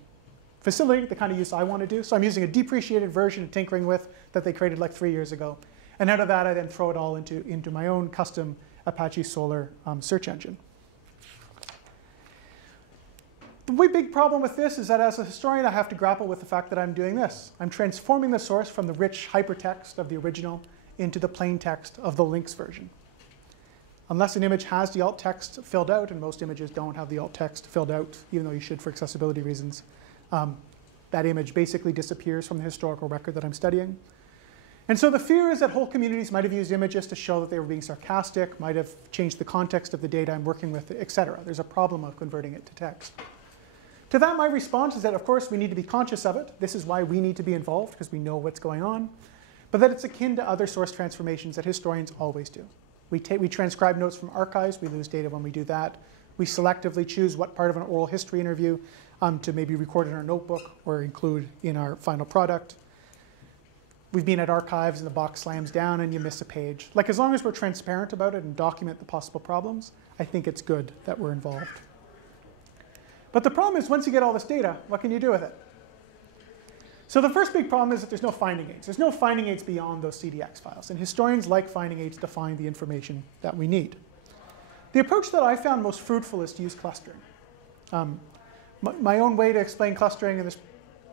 facilitating the kind of use I want to do. So I'm using a depreciated version of tinkering with that they created like 3 years ago. And out of that, I then throw it all into my own custom Apache Solr search engine. The really big problem with this is that as a historian, I have to grapple with the fact that I'm doing this. I'm transforming the source from the rich hypertext of the original into the plain text of the links version. Unless an image has the alt text filled out, and most images don't have the alt text filled out, even though you should for accessibility reasons, that image basically disappears from the historical record that I'm studying. And so the fear is that whole communities might have used images to show that they were being sarcastic, might have changed the context of the data I'm working with, et cetera. There's a problem of converting it to text. To that, my response is that, of course, we need to be conscious of it. This is why we need to be involved, because we know what's going on. But that it's akin to other source transformations that historians always do. We transcribe notes from archives. We lose data when we do that. We selectively choose what part of an oral history interview to maybe record in our notebook or include in our final product. We've been at archives and the box slams down and you miss a page. Like, as long as we're transparent about it and document the possible problems, I think it's good that we're involved. But the problem is, once you get all this data, what can you do with it? So the first big problem is that there's no finding aids. There's no finding aids beyond those CDX files. And historians like finding aids to find the information that we need. The approach that I found most fruitful is to use clustering. My own way to explain clustering, and there's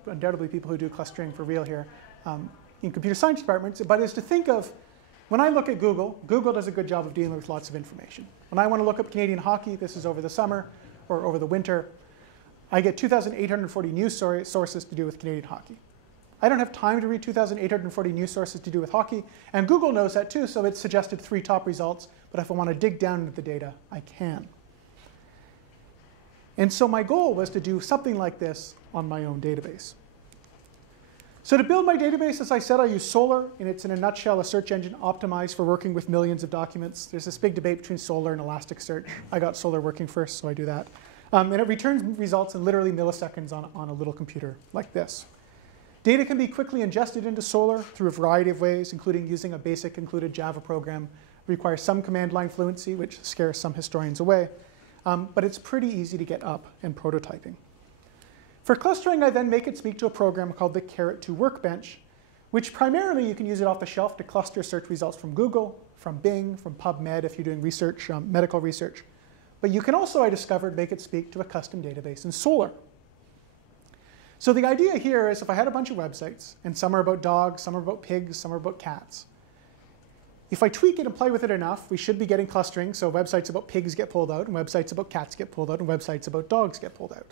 undoubtedly people who do clustering for real here in computer science departments, but is to think of, when I look at Google, Google does a good job of dealing with lots of information. When I want to look up Canadian hockey, this is over the summer or over the winter, I get 2,840 news sources to do with Canadian hockey. I don't have time to read 2,840 news sources to do with hockey, and Google knows that too, so it's suggested 3 top results, but if I want to dig down into the data, I can. And so my goal was to do something like this on my own database. So to build my database, as I said, I use Solr, and it's in a nutshell a search engine optimized for working with millions of documents. There's this big debate between Solr and Elasticsearch. I got Solr working first, so I do that. And it returns results in literally milliseconds on a little computer like this. Data can be quickly ingested into Solr through a variety of ways, including using a basic included Java program. It requires some command line fluency, which scares some historians away. But it's pretty easy to get up and prototyping. For clustering, I then make it speak to a program called the Caret2 Workbench, which primarily you can use it off the shelf to cluster search results from Google, from Bing, from PubMed if you're doing research, medical research. But you can also, I discovered, make it speak to a custom database in Solr. So the idea here is if I had a bunch of websites, and some are about dogs, some are about pigs, some are about cats, if I tweak it and play with it enough, we should be getting clustering, so websites about pigs get pulled out, and websites about cats get pulled out, and websites about dogs get pulled out.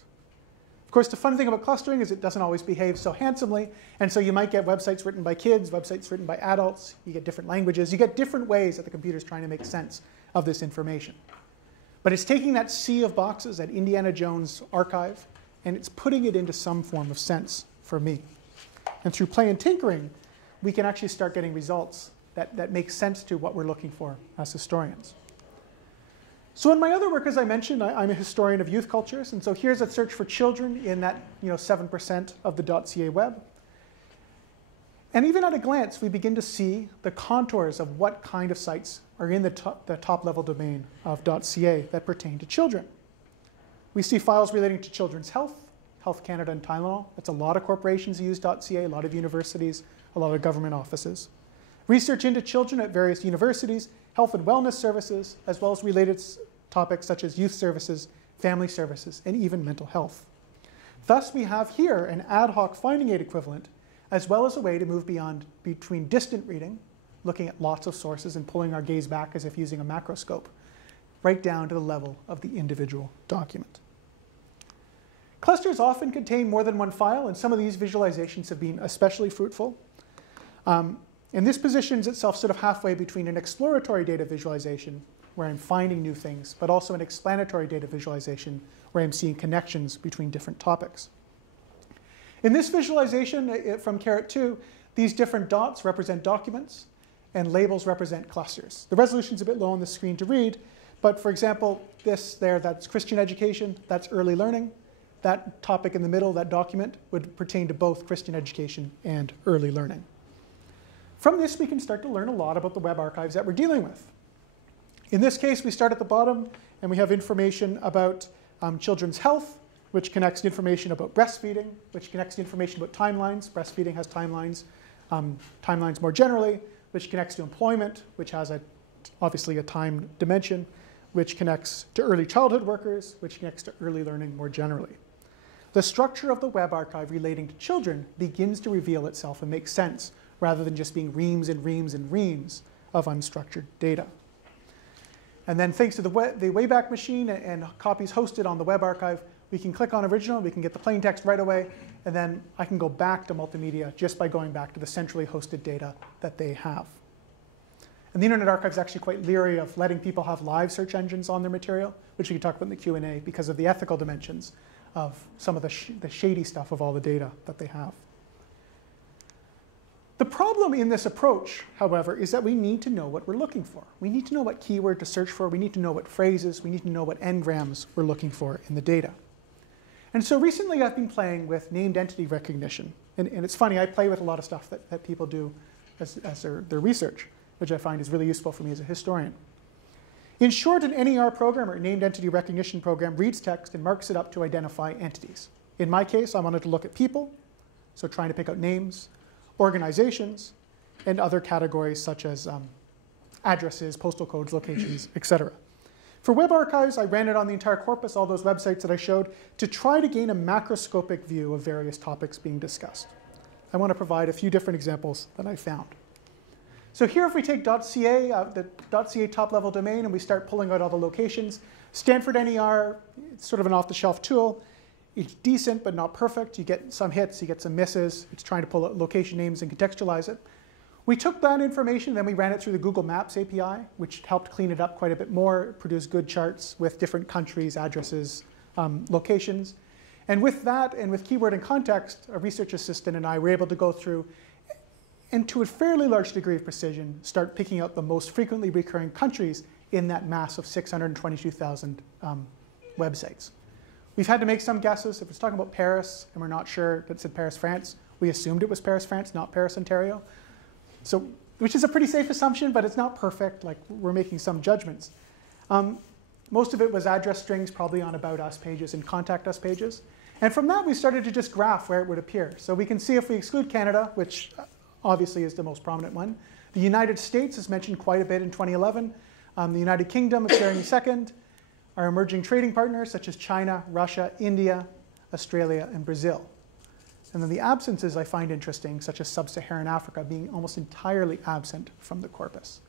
Of course, the fun thing about clustering is it doesn't always behave so handsomely, and so you might get websites written by kids, websites written by adults, you get different languages, you get different ways that the computer's trying to make sense of this information. But it's taking that sea of boxes, that Indiana Jones archive, and it's putting it into some form of sense for me. And through play and tinkering, we can actually start getting results that make sense to what we're looking for as historians. So in my other work, as I mentioned, I'm a historian of youth cultures. And so here's a search for children in that 7% of the .ca web. And even at a glance, we begin to see the contours of what kind of sites are in the top level domain of .ca that pertain to children. We see files relating to children's health, Health Canada and Tylenol. That's a lot of corporations who use .ca, a lot of universities, a lot of government offices. Research into children at various universities, health and wellness services, as well as related topics such as youth services, family services, and even mental health. Thus, we have here an ad hoc finding aid equivalent, as well as a way to move between distant reading, looking at lots of sources and pulling our gaze back as if using a macroscope, right down to the level of the individual document. Clusters often contain more than one file, and some of these visualizations have been especially fruitful. And this positions itself sort of halfway between an exploratory data visualization, where I'm finding new things, but also an explanatory data visualization, where I'm seeing connections between different topics. In this visualization from Caret2, these different dots represent documents, and labels represent clusters. The resolution's a bit low on the screen to read, but for example, this there, that's Christian education, that's early learning. That topic in the middle, that document, would pertain to both Christian education and early learning. From this, we can start to learn a lot about the web archives that we're dealing with. In this case, we start at the bottom, and we have information about children's health, which connects to information about breastfeeding, which connects to information about timelines. Breastfeeding has timelines, timelines more generally, which connects to employment, which has obviously a time dimension, which connects to early childhood workers, which connects to early learning more generally. The structure of the web archive relating to children begins to reveal itself and make sense, rather than just being reams and reams and reams of unstructured data. And then thanks to the Wayback Machine and copies hosted on the web archive, we can click on original, we can get the plain text right away, and then I can go back to multimedia just by going back to the centrally hosted data that they have. And the Internet Archive is actually quite leery of letting people have live search engines on their material, which we can talk about in the Q&A, because of the ethical dimensions of some of the shady stuff of all the data that they have. The problem in this approach, however, is that we need to know what we're looking for. We need to know what keyword to search for. We need to know what phrases. We need to know what n-grams we're looking for in the data. And so recently I've been playing with named entity recognition. And it's funny, I play with a lot of stuff that people do as their research, which I find is really useful for me as a historian. In short, an NER program, or named entity recognition program, reads text and marks it up to identify entities. In my case, I wanted to look at people, so trying to pick out names, organizations, and other categories such as addresses, postal codes, locations, etc. For web archives, I ran it on the entire corpus, all those websites that I showed, to try to gain a macroscopic view of various topics being discussed. I want to provide a few different examples that I found. So here, if we take .ca, the .ca top-level domain, and we start pulling out all the locations, Stanford NER, it's sort of an off-the-shelf tool. It's decent, but not perfect. You get some hits, you get some misses. It's trying to pull out location names and contextualize it. We took that information, then we ran it through the Google Maps API, which helped clean it up quite a bit more, produce good charts with different countries, addresses, locations. And with that, and with keyword and context, a research assistant and I were able to go through, and to a fairly large degree of precision, start picking out the most frequently recurring countries in that mass of 622,000 websites. We've had to make some guesses. If it's talking about Paris, and we're not sure that it said Paris, France, we assumed it was Paris, France, not Paris, Ontario. So, which is a pretty safe assumption, but it's not perfect. Like, we're making some judgments. Most of it was address strings, probably on About Us pages and Contact Us pages. And from that, we started to just graph where it would appear. So we can see if we exclude Canada, which obviously is the most prominent one. The United States is mentioned quite a bit in 2011. The United Kingdom appearing second. Our emerging trading partners, such as China, Russia, India, Australia, and Brazil. And then the absences I find interesting, such as sub-Saharan Africa being almost entirely absent from the corpus.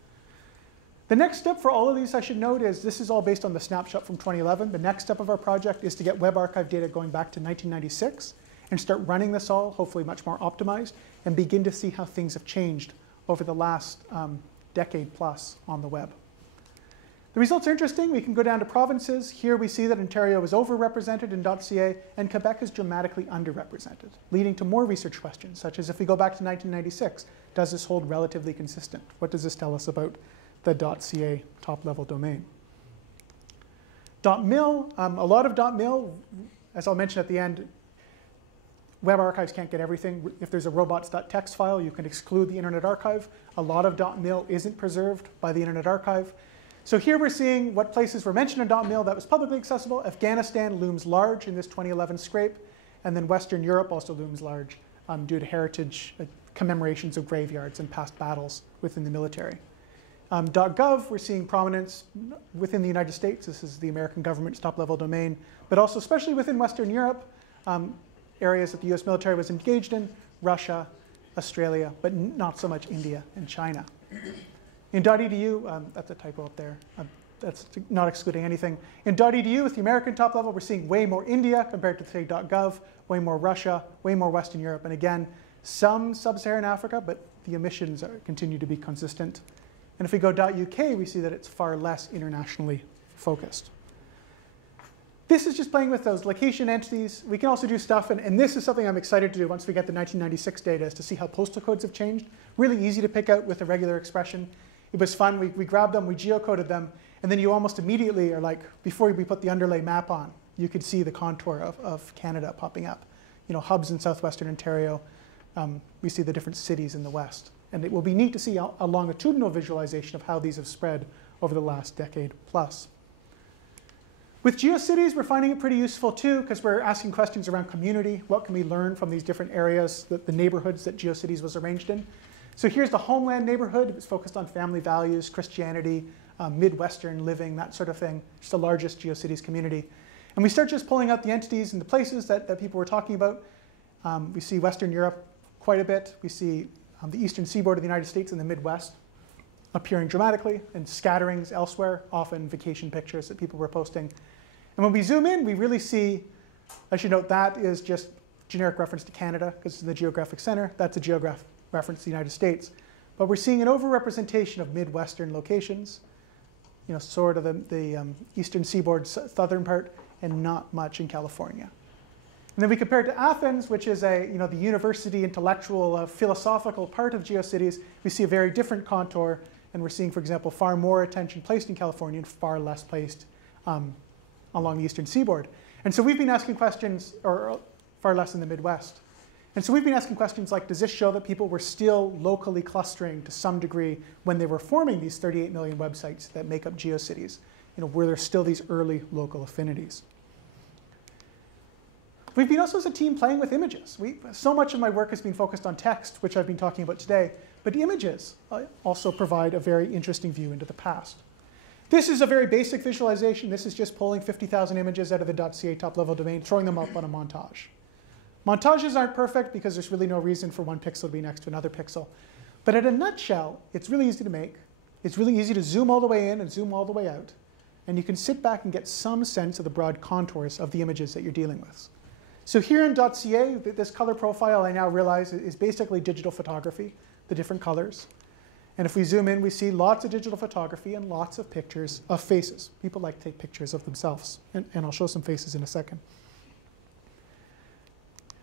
The next step for all of these, I should note, is this is all based on the snapshot from 2011. The next step of our project is to get web archive data going back to 1996 and start running this all, hopefully much more optimized, and begin to see how things have changed over the last decade plus on the web. The results are interesting. We can go down to provinces. Here we see that Ontario is overrepresented in .ca, and Quebec is dramatically underrepresented, leading to more research questions, such as if we go back to 1996, does this hold relatively consistent? What does this tell us about the .ca top-level domain? .mil, a lot of .mil, as I'll mention at the end, web archives can't get everything. If there's a robots.txt file, you can exclude the Internet Archive. A lot of .mil isn't preserved by the Internet Archive. So here we're seeing what places were mentioned in .mil that was publicly accessible. Afghanistan looms large in this 2011 scrape, and then Western Europe also looms large due to heritage commemorations of graveyards and past battles within the military. .gov, we're seeing prominence within the United States. This is the American government's top-level domain, but also especially within Western Europe, areas that the US military was engaged in, Russia, Australia, but not so much India and China. In .edu, that's a typo up there. That's not excluding anything. In .edu, with the American top level, we're seeing way more India compared to, say, .gov, way more Russia, way more Western Europe. And again, some sub-Saharan Africa, but the omissions continue to be consistent. And if we go .uk, we see that it's far less internationally focused. This is just playing with those location entities. We can also do stuff, and this is something I'm excited to do once we get the 1996 data, is to see how postal codes have changed. Really easy to pick out with a regular expression. It was fun. We grabbed them, we geocoded them, and then you almost immediately are like, before we put the underlay map on, you could see the contour of Canada popping up. You know, hubs in southwestern Ontario. We see the different cities in the west. And it will be neat to see a longitudinal visualization of how these have spread over the last decade plus. With GeoCities, we're finding it pretty useful too, because we're asking questions around community. What can we learn from these different areas, the neighborhoods that GeoCities was arranged in? So here's the homeland neighborhood. It's focused on family values, Christianity, Midwestern living, that sort of thing. It's the largest GeoCities community. And we start just pulling out the entities and the places that people were talking about. We see Western Europe quite a bit. We see the eastern seaboard of the United States and the Midwest appearing dramatically, and scatterings elsewhere, often vacation pictures that people were posting. And when we zoom in, we really see, I should note that is just generic reference to Canada, because it's the geographic center. That's a geographic reference to the United States. But we're seeing an overrepresentation of Midwestern locations, sort of the eastern seaboard southern part, and not much in California. And then we compare it to Athens, which is the university intellectual philosophical part of GeoCities. We see a very different contour, and we're seeing, for example, far more attention placed in California and far less placed along the eastern seaboard. And so we've been asking questions, or far less in the Midwest. And so we've been asking questions like, does this show that people were still locally clustering to some degree when they were forming these 38 million websites that make up GeoCities? Were there still these early local affinities? We've been also as a team playing with images. So much of my work has been focused on text, which I've been talking about today, but images also provide a very interesting view into the past. This is a very basic visualization. This is just pulling 50,000 images out of the .ca top-level domain, throwing them up on a montage. Montages aren't perfect because there's really no reason for one pixel to be next to another pixel. But in a nutshell, it's really easy to make. It's really easy to zoom all the way in and zoom all the way out. And you can sit back and get some sense of the broad contours of the images that you're dealing with. So here in .ca, this color profile, I now realize, is basically digital photography, the different colors. And if we zoom in, we see lots of digital photography and lots of pictures of faces. People like to take pictures of themselves. And I'll show some faces in a second.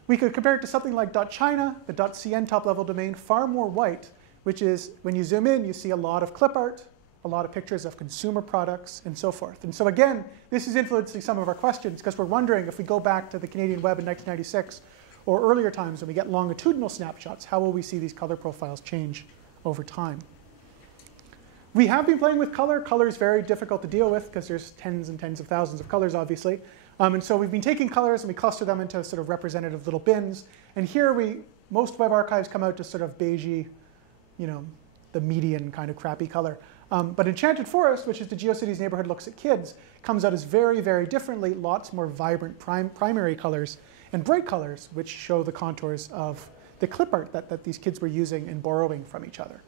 We could compare it to something like .china, the .cn top-level domain, far more white, which is, when you zoom in, you see a lot of clip art, a lot of pictures of consumer products, and so forth. And so again, this is influencing some of our questions, because we're wondering if we go back to the Canadian web in 1996, or earlier times when we get longitudinal snapshots, how will we see these color profiles change over time? We have been playing with color. Color is very difficult to deal with, because there's tens and tens of thousands of colors, obviously. And so we've been taking colors and we cluster them into sort of representative little bins. And here most web archives come out to sort of beigey, the median kind of crappy color. But Enchanted Forest, which is the GeoCities neighborhood looks at kids, comes out as very, very differently, lots more vibrant primary colors and bright colors, which show the contours of the clip art that these kids were using and borrowing from each other.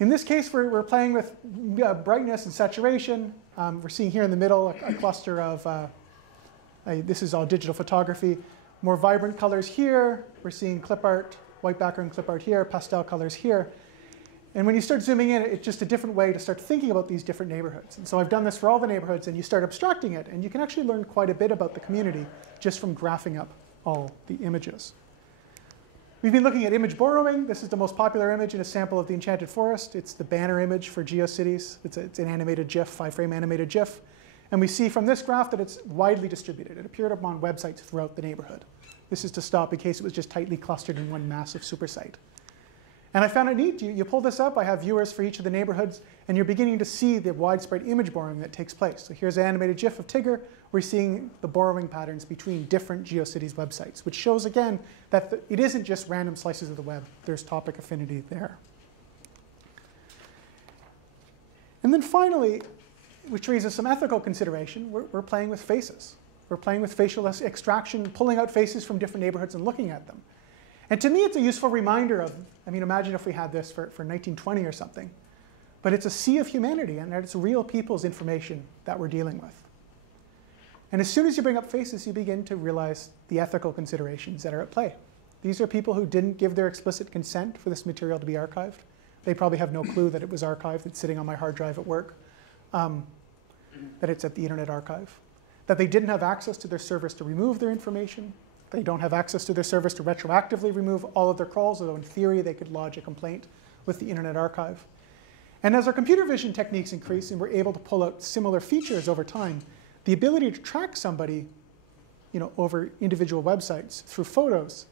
In this case, we're playing with brightness and saturation. We're seeing here in the middle a cluster of, this is all digital photography, more vibrant colors here. We're seeing clip art, white background clip art here, pastel colors here. And when you start zooming in, it's just a different way to start thinking about these different neighborhoods. And so I've done this for all the neighborhoods, and you start abstracting it, and you can actually learn quite a bit about the community just from graphing up all the images. We've been looking at image borrowing. This is the most popular image in a sample of the Enchanted Forest. It's the banner image for GeoCities. It's an animated GIF, 5-frame animated GIF. And we see from this graph that it's widely distributed. It appeared upon websites throughout the neighborhood. This is to stop in case it was just tightly clustered in one massive supersite. And I found it neat. You pull this up. I have viewers for each of the neighborhoods, and you're beginning to see the widespread image borrowing that takes place. So here's an animated GIF of Tigger. We're seeing the borrowing patterns between different GeoCities websites, which shows, again, that it isn't just random slices of the web. There's topic affinity there. And then finally, which raises some ethical consideration, we're playing with faces. We're playing with facial extraction, pulling out faces from different neighborhoods and looking at them. And to me, it's a useful reminder of, imagine if we had this for 1920 or something. But it's a sea of humanity, and it's real people's information that we're dealing with. And as soon as you bring up faces, you begin to realize the ethical considerations that are at play. These are people who didn't give their explicit consent for this material to be archived. They probably have no clue that it was archived. It's sitting on my hard drive at work, that it's at the Internet Archive, that they didn't have access to their servers to remove their information. They don't have access to their servers to retroactively remove all of their crawls, although in theory they could lodge a complaint with the Internet Archive. And as our computer vision techniques increase and we're able to pull out similar features over time, the ability to track somebody over individual websites through photos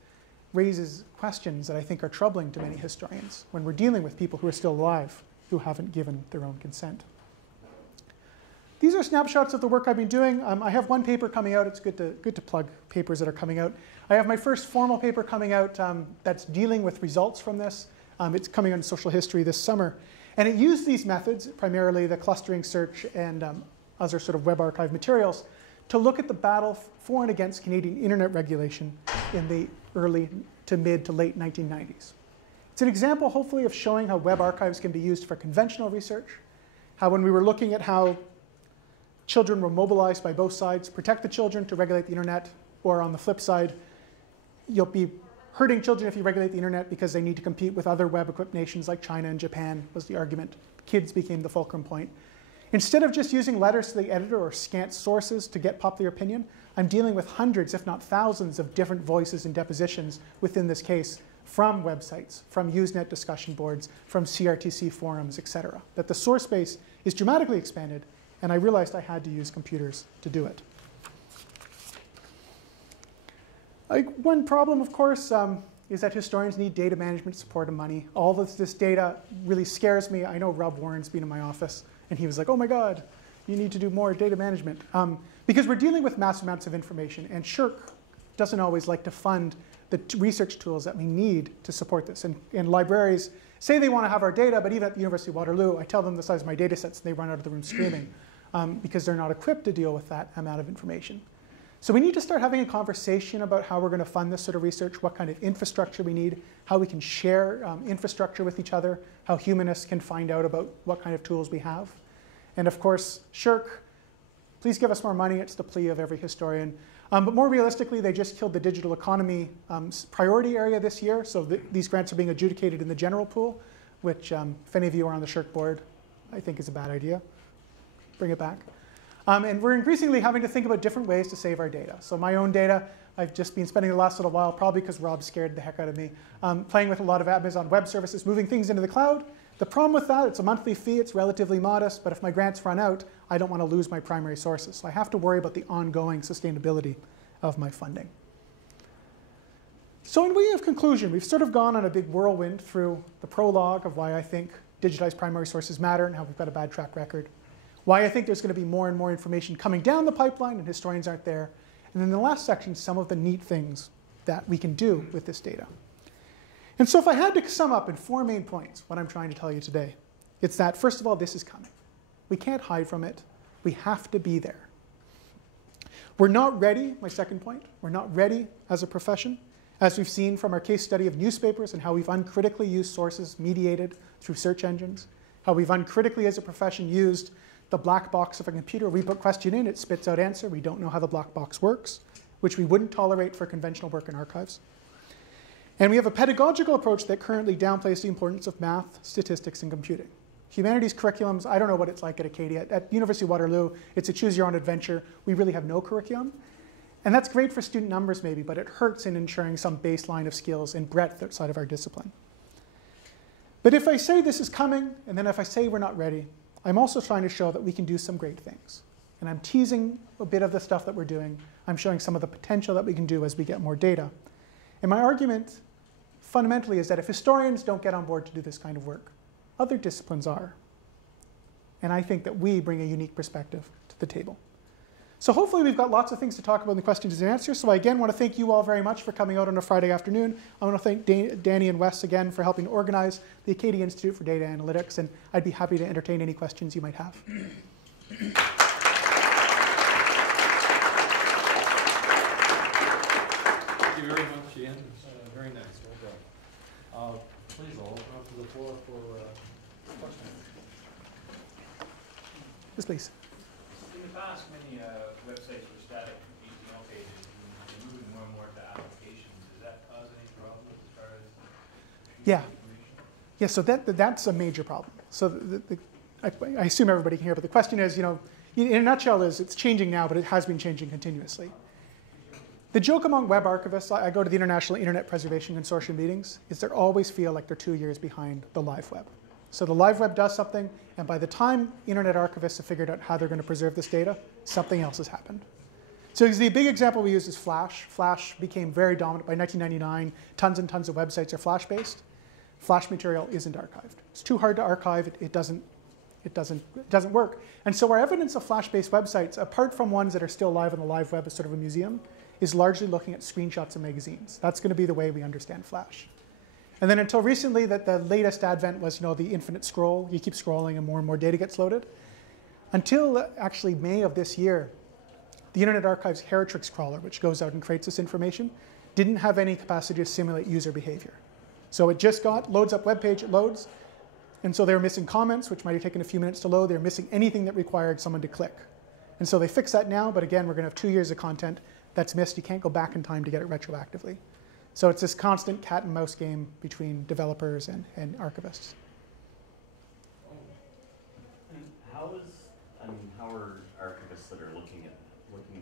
raises questions that I think are troubling to many historians when we're dealing with people who are still alive who haven't given their own consent. These are snapshots of the work I've been doing. I have one paper coming out. It's good to plug papers that are coming out. I have my first formal paper coming out that's dealing with results from this. It's coming out in Social History this summer. And it used these methods, primarily the clustering search and other sort of web archive materials, to look at the battle for and against Canadian internet regulation in the early to mid to late 1990s. It's an example, hopefully, of showing how web archives can be used for conventional research, how when we were looking at how children were mobilized by both sides, protect the children to regulate the internet, or on the flip side, you'll be hurting children if you regulate the internet because they need to compete with other web-equipped nations like China and Japan, was the argument. Kids became the fulcrum point. Instead of just using letters to the editor or scant sources to get popular opinion, I'm dealing with hundreds, if not thousands, of different voices and depositions within this case from websites, from Usenet discussion boards, from CRTC forums, et cetera. That the source base is dramatically expanded, and I realized I had to use computers to do it. One problem, of course, is that historians need data management support and money. All of this data really scares me. I know Rob Warren's been in my office, and he was like, oh my God, you need to do more data management. Because we're dealing with massive amounts of information, and SSHRC doesn't always like to fund the research tools that we need to support this. And libraries say they want to have our data, but even at the University of Waterloo, I tell them the size of my data sets, and they run out of the room screaming because they're not equipped to deal with that amount of information. So we need to start having a conversation about how we're going to fund this sort of research, what kind of infrastructure we need, how we can share infrastructure with each other, how humanists can find out about what kind of tools we have. And of course, SSHRC, please give us more money. It's the plea of every historian. But more realistically, they just killed the digital economy priority area this year. So these grants are being adjudicated in the general pool, which if any of you are on the SSHRC board, I think is a bad idea. Bring it back. And we're increasingly having to think about different ways to save our data. So my own data, I've just been spending the last little while, probably because Rob scared the heck out of me, playing with a lot of Amazon Web Services, moving things into the cloud. The problem with that, it's a monthly fee, it's relatively modest, but if my grants run out, I don't want to lose my primary sources. So I have to worry about the ongoing sustainability of my funding. So in way of conclusion, we've sort of gone on a big whirlwind through the prologue of why I think digitized primary sources matter and how we've got a bad track record. Why I think there's going to be more and more information coming down the pipeline and historians aren't there. And then in the last section, some of the neat things that we can do with this data. And so if I had to sum up in 4 main points what I'm trying to tell you today, it's that, first of all, this is coming. We can't hide from it. We have to be there. We're not ready, my second point, we're not ready as a profession, as we've seen from our case study of newspapers and how we've uncritically used sources mediated through search engines, how we've uncritically as a profession used the black box of a computer. We put question in, it spits out answer. We don't know how the black box works, which we wouldn't tolerate for conventional work in archives. And we have a pedagogical approach that currently downplays the importance of math, statistics, and computing. Humanities curriculums, I don't know what it's like at Acadia. At University of Waterloo, it's a choose-your-own adventure. We really have no curriculum. And that's great for student numbers maybe, but it hurts in ensuring some baseline of skills and breadth outside of our discipline. But if I say this is coming, and then if I say we're not ready, I'm also trying to show that we can do some great things. And I'm teasing a bit of the stuff that we're doing. I'm showing some of the potential that we can do as we get more data. And my argument fundamentally is that if historians don't get on board to do this kind of work, other disciplines are. And I think that we bring a unique perspective to the table. So hopefully we've got lots of things to talk about in the questions and answers. So I again want to thank you all very much for coming out on a Friday afternoon. I want to thank Danny and Wes again for helping to organize the Acadia Institute for Data Analytics, and I'd be happy to entertain any questions you might have. Thank you very much, Ian. Very nice. Well done. Please, I'll open up to the floor for questions. Yes, please. In the past, many websites were static HTML pages, and they're moving more and more to applications. Does that cause any problem as far as Yeah. information? Yeah, so that's a major problem. So I assume everybody can hear, but the question is, in a nutshell is it's changing now, but it has been changing continuously. The joke among web archivists, I go to the International Internet Preservation Consortium meetings, is they always feel like they're 2 years behind the live web. So the live web does something, and by the time internet archivists have figured out how they're going to preserve this data, something else has happened. So the big example we use is Flash. Flash became very dominant by 1999. Tons and tons of websites are Flash-based. Flash material isn't archived. It's too hard to archive. It doesn't work. And so our evidence of Flash-based websites, apart from ones that are still live on the live web as sort of a museum, is largely looking at screenshots of magazines. That's going to be the way we understand Flash. And then until recently, that the latest advent was the infinite scroll. You keep scrolling and more data gets loaded. Until actually May of this year, the Internet Archive's Heritrix crawler, which goes out and creates this information, didn't have any capacity to simulate user behavior. So it just loads up web page, it loads. And so they were missing comments, which might have taken a few minutes to load. They were missing anything that required someone to click. And so they fixed that now, but again, we're going to have 2 years of content that's missed. You can't go back in time to get it retroactively. So it's this constant cat and mouse game between developers and archivists. And how are archivists that are looking at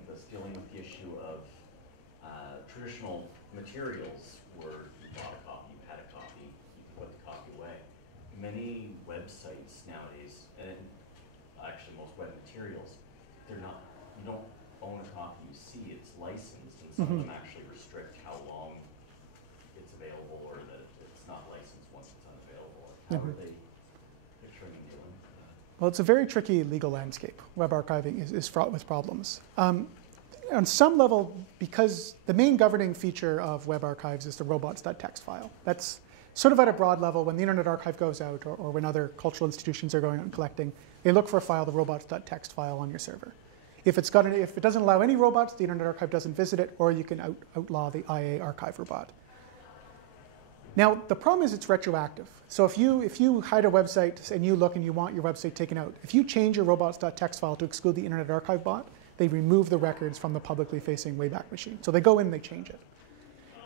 this dealing with the issue of traditional materials where you bought a copy, you had a copy, you put the copy away? Many websites nowadays, and actually most web materials, you don't own a copy you see, it's licensed, and some of them actually restrict how long it's available, or that it's not licensed once it's unavailable. How are they picturing and dealing with that? Well, it's a very tricky legal landscape. Web archiving is fraught with problems. On some level, because the main governing feature of web archives is the robots.txt file. That's sort of at a broad level. When the Internet Archive goes out, or when other cultural institutions are going out and collecting, they look for a file, the robots.txt file on your server. If it doesn't allow any robots, the Internet Archive doesn't visit it, or you can outlaw the IA archive robot. Now, the problem is it's retroactive. So if you hide a website and you look and you want your website taken out, if you change your robots.txt file to exclude the Internet Archive bot, they remove the records from the publicly facing Wayback Machine. So they go in and they change it.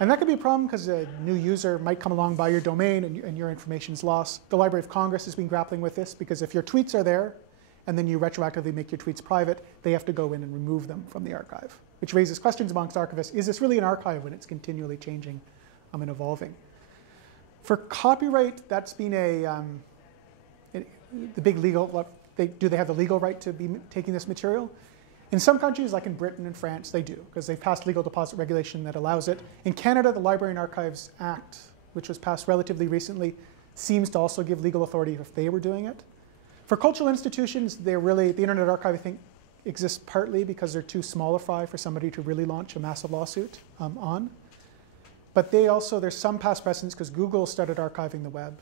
And that could be a problem because a new user might come along, buy your domain, and your information is lost. The Library of Congress has been grappling with this because if your tweets are there and then you retroactively make your tweets private, they have to go in and remove them from the archive, which raises questions amongst archivists. Is this really an archive when it's continually changing and evolving? For copyright, that's been the big legal, do they have the legal right to be taking this material? In some countries, like in Britain and France, they do, because they've passed legal deposit regulation that allows it. In Canada, the Library and Archives Act, which was passed relatively recently, seems to also give legal authority if they were doing it. For cultural institutions, the Internet Archive, I think, exists partly because they're too small a fry for somebody to really launch a massive lawsuit on. But there's some past precedents because Google started archiving the web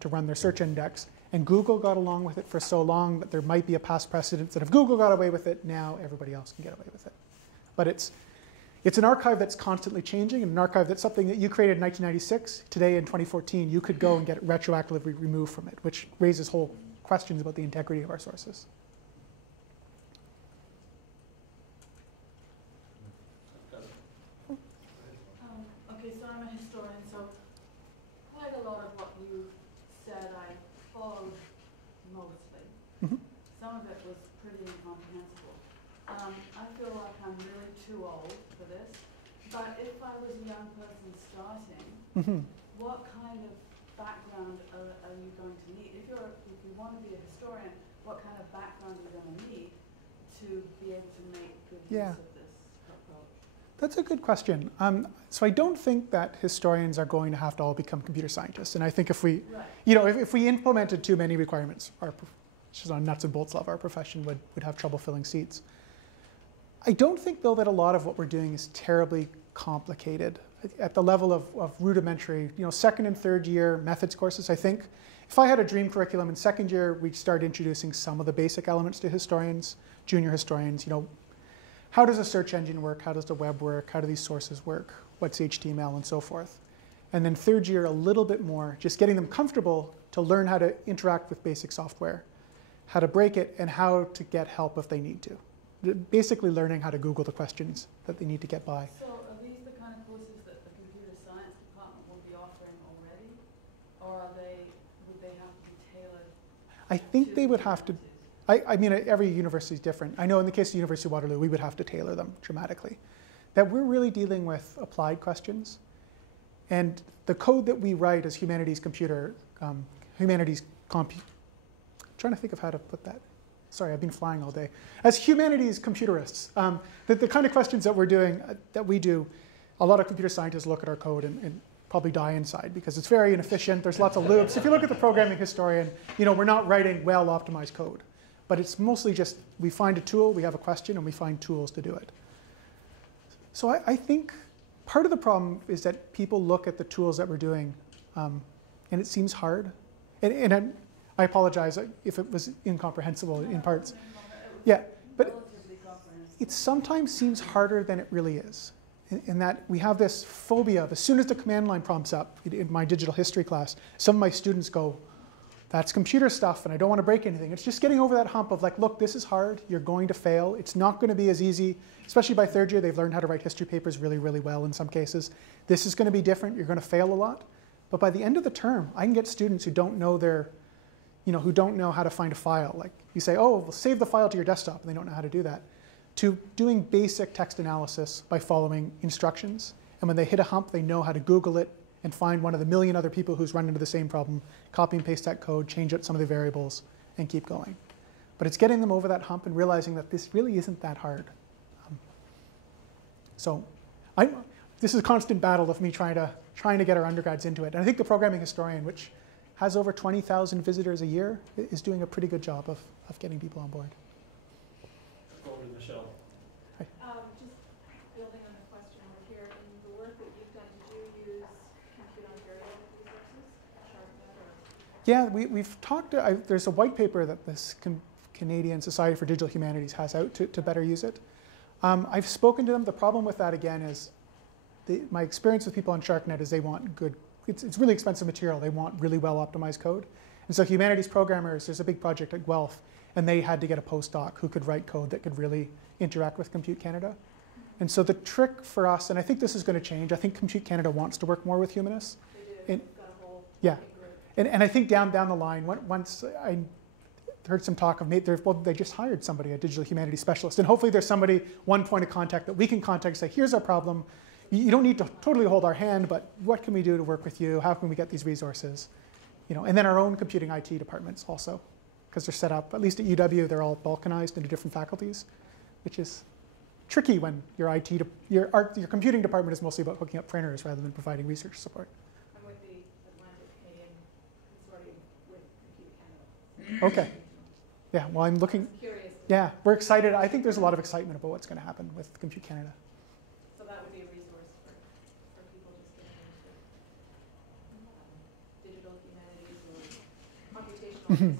to run their search index. And Google got along with it for so long that there might be a past precedent that if Google got away with it, now everybody else can get away with it. But it's an archive that's constantly changing, and an archive that's something that you created in 1996. Today in 2014, you could go and get it retroactively removed from it, which raises whole questions about the integrity of our sources. Okay, so I'm a historian, so quite a lot of what you said I followed mostly. Some of it was pretty incomprehensible. I feel like I'm really too old for this, but if I was a young person starting, what kind of background are you going to need? If you want to be a historian, what kind of background are you going to need to be able to make good use of this approach? That's a good question. So I don't think that historians are going to have to all become computer scientists. And I think if we, if we implemented too many requirements, just on nuts and bolts level, our profession would have trouble filling seats. I don't think, though, that a lot of what we're doing is terribly complicated at the level of rudimentary, second and third year methods courses. I think if I had a dream curriculum in second year, we'd start introducing some of the basic elements to historians, junior historians. How does a search engine work? How does the web work? How do these sources work? What's HTML and so forth? And then third year, a little bit more, just getting them comfortable to learn how to interact with basic software, how to break it, and how to get help if they need to. Basically learning how to Google the questions that they need to get by. So are these the kind of courses that the computer science department will be offering already? Or would they have to be tailored? I think they would have to. I mean, every university is different. I know in the case of the University of Waterloo, we would have to tailor them dramatically. That we're really dealing with applied questions. And the code that we write as humanities trying to think of how to put that. sorry, I've been flying all day. As humanities computerists, the kind of questions that we're doing, that we do, a lot of computer scientists look at our code and probably die inside because it's very inefficient. There's lots of loops. If you look at the programming historian, we're not writing well-optimized code. But it's mostly just we find a tool, we have a question, and we find tools to do it. So I think part of the problem is that people look at the tools that we're doing, and it seems hard. And I apologize if it was incomprehensible in parts. Yeah, but it sometimes seems harder than it really is. In that we have this phobia of as soon as the command line prompts up in my digital history class, some of my students go, that's computer stuff and I don't want to break anything. It's just getting over that hump of like, look, this is hard, you're going to fail. It's not going to be as easy, especially by third year, they've learned how to write history papers really, really well in some cases. This is going to be different, you're going to fail a lot. But by the end of the term, I can get students who don't know who don't know how to find a file. Like you say, oh, well, save the file to your desktop, and they don't know how to do that. To doing basic text analysis by following instructions. And when they hit a hump, they know how to Google it and find one of the million other people who's run into the same problem, copy and paste that code, change out some of the variables, and keep going. But it's getting them over that hump and realizing that this really isn't that hard. This is a constant battle of me trying to get our undergrads into it. And I think the programming historian, which has over 20,000 visitors a year, is doing a pretty good job of getting people on board. Over to Michelle. Just building on the question over here, in the work that you've done, did you use Compute Ontario resources, SharpNet, or? Yeah, we've talked, there's a white paper that this Canadian Society for Digital Humanities has out to better use it. I've spoken to them. The problem with that, again, is my experience with people on SharkNet is they want good, it's really expensive material. They want really well-optimized code. And so humanities programmers, there's a big project at Guelph, and they had to get a postdoc who could write code that could really interact with Compute Canada. And so the trick for us, and I think this is going to change, I think Compute Canada wants to work more with humanists. They do. They've got a whole yeah. group. And I think down the line, once I heard some talk of, they just hired somebody, a digital humanities specialist. And hopefully there's somebody, one point of contact that we can contact and say, here's our problem. You don't need to totally hold our hand, but what can we do to work with you? How can we get these resources? And then our own computing IT departments also, because they're set up, at least at UW, they're all balkanized into different faculties, which is tricky when your your computing department is mostly about hooking up printers rather than providing research support. I'm with the Atlantic Canadian Consortium with Compute Canada. Okay. Yeah, well, I'm looking. Curious. Yeah, we're excited. I think there's a lot of excitement about what's going to happen with Compute Canada. So that would be a resource for people just getting into digital humanities or computational history.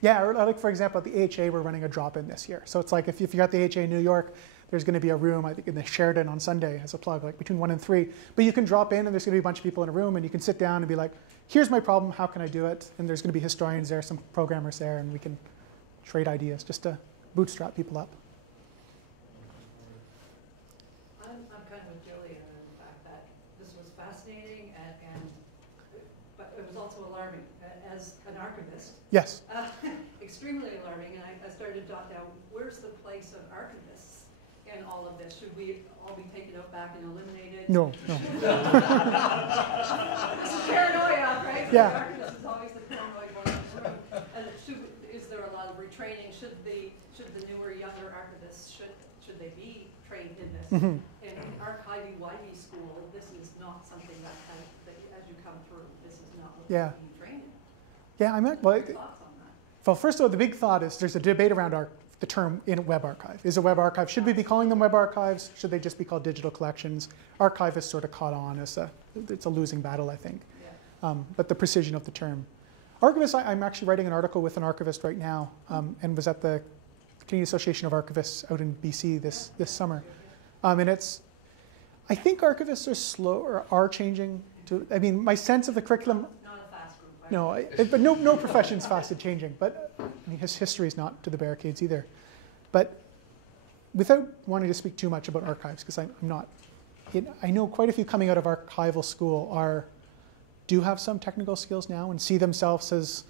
Yeah, or like, for example, at the AHA, we're running a drop-in this year. So it's like if you got the AHA in New York, there's going to be a room, I think, in the Sheraton on Sunday as a plug, like between 1 and 3. But you can drop in, and there's going to be a bunch of people in a room, and you can sit down and be like, here's my problem, how can I do it? And there's going to be historians there, some programmers there, and we can trade ideas just to bootstrap people up. I'm kind of with Jillian in the fact that this was fascinating, but it was also alarming. As an archivist, Yes. Extremely alarming, and I started to jot down, where's the place of archivists in all of this? Should we all be taken out back and eliminated? No. This is paranoia, right? Yeah. The archivist is always the paranoid one in the room. And is there a lot of retraining? Should the newer, younger archivists, should they be trained in this? Mm-hmm. In archivy-wivey school, this is not something that as you come through, this is not what Yeah. you're being trained in. Yeah, What are your thoughts on that? well, first of all, the big thought is there's a debate around the term in web archive. Is a web archive, should we be calling them web archives? Should they just be called digital collections? Archive has sort of caught on as it's a losing battle, I think. Yeah. But the precision of the term. Archivist, I'm actually writing an article with an archivist right now, and was at the Canadian Association of Archivists out in BC this summer. And I think archivists are slow or are changing to, I mean, my sense of the curriculum. Not a fast group. Right? No, but no profession's fast at changing. But I mean, his history is not to the barricades either. But without wanting to speak too much about archives, because I'm not, I know quite a few coming out of archival school do have some technical skills now and see themselves as,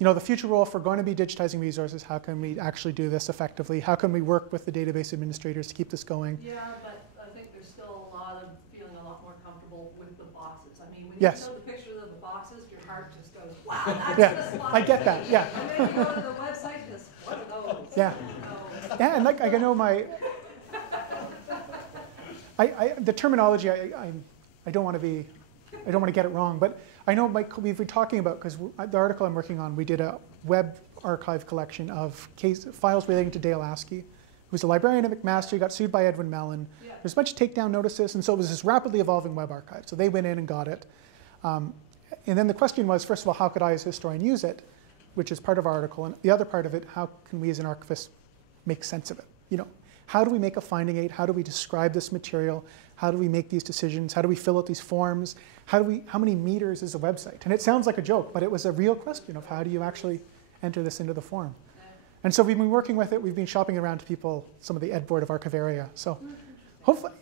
the future role, if we're going to be digitizing resources, how can we actually do this effectively? How can we work with the database administrators to keep this going? Yeah, but I think there's still a lot of feeling a lot more comfortable with the boxes. I mean, when Yes. you show the pictures of the boxes, your heart just goes, wow, that's Yeah, the slide. I get that, yeah. And then you go to the website and just, what are those? Yeah. Yeah, and like I know the terminology, I don't want to get it wrong, but I know we've been talking about, because the article I'm working on, we did a web archive collection of files relating to Dale Askey, who was a librarian at McMaster. He got sued by Edwin Mellon. Yeah. There's a bunch of takedown notices, and so it was this rapidly evolving web archive. So they went in and got it. And then the question was, first of all, how could I as a historian use it, which is part of our article, and the other part of it, how can we as an archivist make sense of it? How do we make a finding aid? How do we describe this material? How do we make these decisions? How do we fill out these forms? How many meters is a website? And it sounds like a joke, but it was a real question of how do you actually enter this into the form? And so we've been working with it. We've been shopping around to people, some of the Ed Board of Archivaria. So hopefully,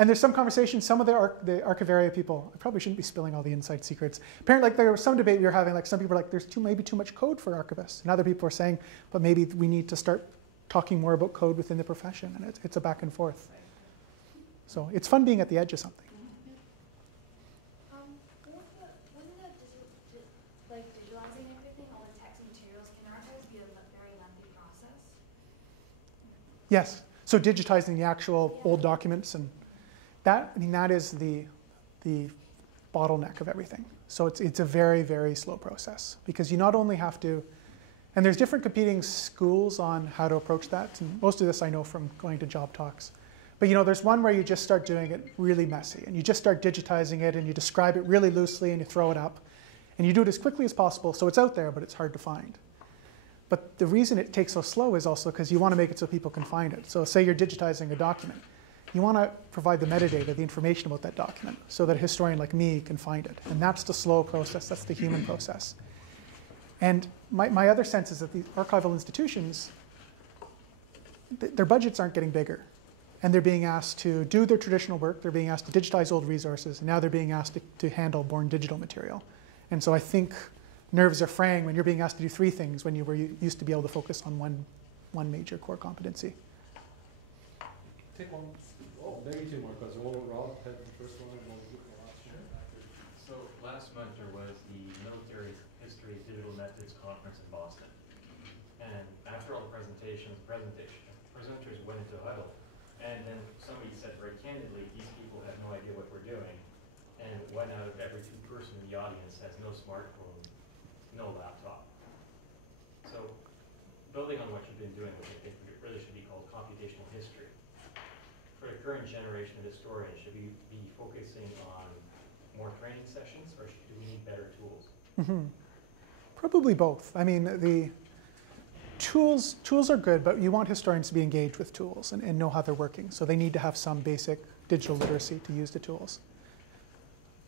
and there's some conversation, some of the Archivaria people, I probably shouldn't be spilling all the inside secrets. Apparently, like, there was some debate we were having, like some people were like, there's maybe too much code for archivists. And other people are saying, but maybe we need to start talking more about code within the profession. And it's a back and forth. So it's fun being at the edge of something. Like digitalizing everything, all the text materials, can archives be a very lengthy process? Yes. So digitizing the actual old documents, and that is the bottleneck of everything. So it's a very, very slow process, because you not only have to, and there's different competing schools on how to approach that. And most of this I know from going to job talks. But there's one where you just start doing it really messy, and you just start digitizing it, and you describe it really loosely, and you throw it up. And you do it as quickly as possible, so it's out there, but it's hard to find. But the reason it takes so slow is also because you want to make it so people can find it. So say you're digitizing a document. You want to provide the metadata, the information about that document, so that a historian like me can find it. And that's the slow process. That's the human process. And my other sense is that the archival institutions, their budgets aren't getting bigger. And they're being asked to do their traditional work. They're being asked to digitize old resources. And now they're being asked to handle born digital material. And so I think nerves are fraying when you're being asked to do 3 things when you were used to be able to focus on one major core competency. Take one. Oh, maybe 2 more questions. Rob had the first one, and we'll get the last one. So last month there was the Military History Digital Methods Conference in Boston. And after all the presenters went into a huddle. And then somebody said very candidly, these people have no idea what we're doing. And 1 out of every 2 person in the audience has no smartphone, no laptop. So building on what you've been doing, which I think really should be called computational history, for the current generation of historians, should we be focusing on more training sessions, or do we need better tools? Mm-hmm. Probably both. I mean, the tools are good, but you want historians to be engaged with tools and know how they're working. So they need to have some basic digital literacy to use the tools.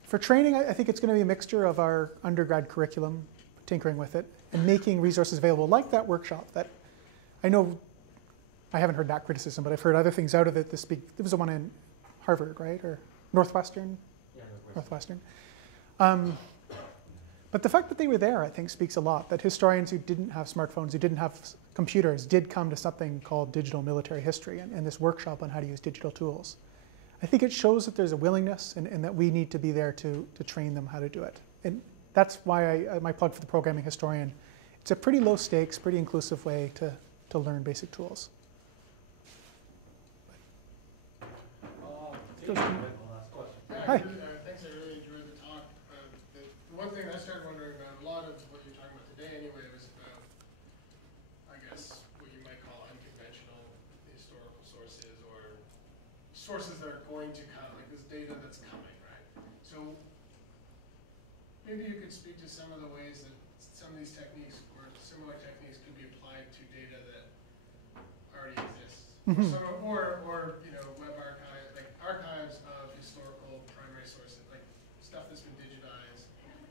For training, I think it's going to be a mixture of our undergrad curriculum, tinkering with it, and making resources available, like that workshop that I know I haven't heard that criticism, but I've heard other things out of it. There was the one in Harvard, right? Or Northwestern? Yeah, Northwestern. But the fact that they were there, I think, speaks a lot, that historians who didn't have smartphones, who didn't have computers, did come to something called digital military history and this workshop on how to use digital tools. I think it shows that there's a willingness and that we need to be there to train them how to do it. And that's why my plug for the programming historian. It's a pretty low stakes, pretty inclusive way to learn basic tools. Hi. Thanks, I really enjoyed the talk. The one thing I started wondering about, a lot of what you're talking about today anyway, was about, I guess, what you might call unconventional historical sources, or sources that are going to come, like this data that's coming, right? So maybe you could speak to some of the ways that some of these techniques, or similar techniques, could be applied to data that already exists. Mm-hmm. Or web archive, like archives of historical primary sources, like stuff that's been digitized,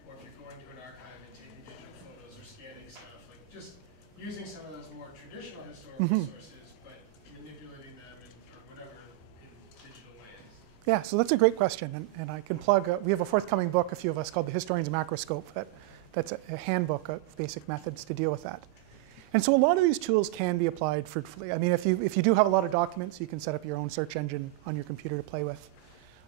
or if you're going to an archive and taking digital photos or scanning stuff, like just using some of those more traditional historical sources, but manipulating them or whatever in digital ways. Yeah, so that's a great question, and I can plug, we have a forthcoming book, a few of us, called The Historian's Macroscope, that's a handbook of basic methods to deal with that. And so a lot of these tools can be applied fruitfully. I mean, if you do have a lot of documents, you can set up your own search engine on your computer to play with.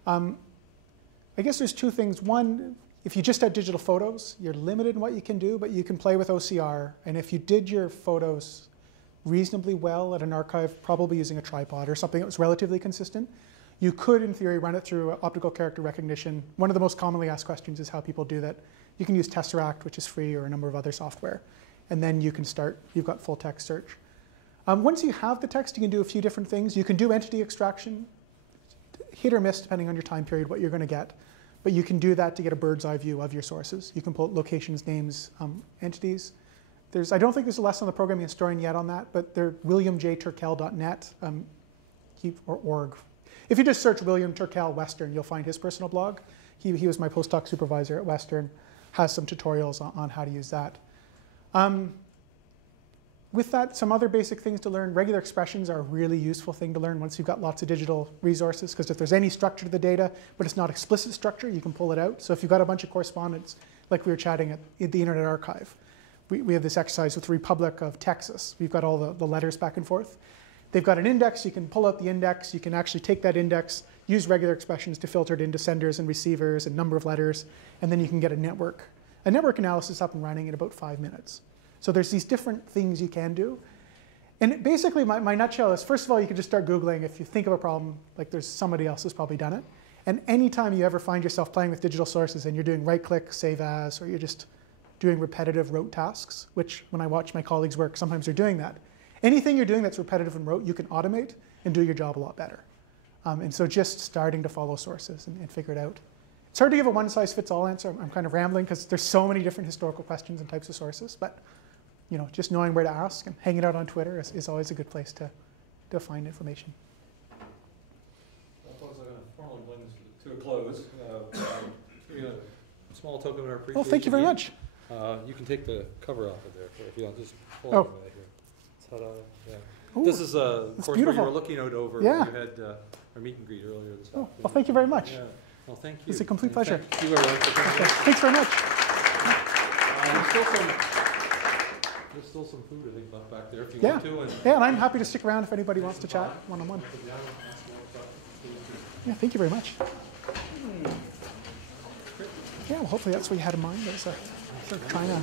I guess there's 2 things. One, if you just have digital photos, you're limited in what you can do, but you can play with OCR. And if you did your photos reasonably well at an archive, probably using a tripod or something that was relatively consistent. You could, in theory, run it through optical character recognition. One of the most commonly asked questions is how people do that. You can use Tesseract, which is free, or a number of other software. And then you can start, you've got full text search. Once you have the text, you can do a few different things. You can do entity extraction, hit or miss depending on your time period, what you're going to get. But you can do that to get a bird's eye view of your sources. You can pull locations, names, entities. I don't think there's a lesson on the programming historian yet on that, but they're williamjturkel.net or org. If you just search William Turkel Western, you'll find his personal blog. He was my postdoc supervisor at Western, has some tutorials on how to use that. With that, some other basic things to learn. Regular expressions are a really useful thing to learn once you've got lots of digital resources, because if there's any structure to the data, but it's not explicit structure, you can pull it out. So if you've got a bunch of correspondence, like we were chatting at the Internet Archive, we have this exercise with the Republic of Texas. We've got all the letters back and forth. They've got an index. You can pull out the index. You can actually take that index, use regular expressions to filter it into senders and receivers and number of letters, and then you can get a network analysis up and running in about 5 minutes. So there's these different things you can do. And basically, my nutshell is, first of all, you can just start Googling. If you think of a problem, like there's somebody else who's probably done it. And anytime you ever find yourself playing with digital sources and you're doing right-click, save as, or you're just doing repetitive rote tasks, which when I watch my colleagues work, sometimes they're doing that. Anything you're doing that's repetitive and rote, you can automate and do your job a lot better. And so just starting to follow sources and figure it out. It's hard to give a one-size-fits-all answer. I'm kind of rambling because there's so many different historical questions and types of sources. But just knowing where to ask and hanging out on Twitter is always a good place to find information. Well, folks, I'm going to formally bring this to a close. A small token of our appreciation. Oh, thank you very much. You can take the cover off of there if you want. Just pull Oh. it over here. Ta-da. Yeah. Ooh, This is, of that's course, where you beautiful. were looking out over. Yeah. You had our meet and greet earlier this Oh, afternoon. well, thank you very much. Yeah. Well, thank you. It's a complete And pleasure. Thank you, everyone, for coming. Okay, thanks very much. There's still some food, I think, left back there if you Yeah. want to. And Yeah, and I'm happy to stick around if anybody wants to chat one-on-one. Yeah, thank you very much. Yeah, well, hopefully that's what you had in mind. Is trying to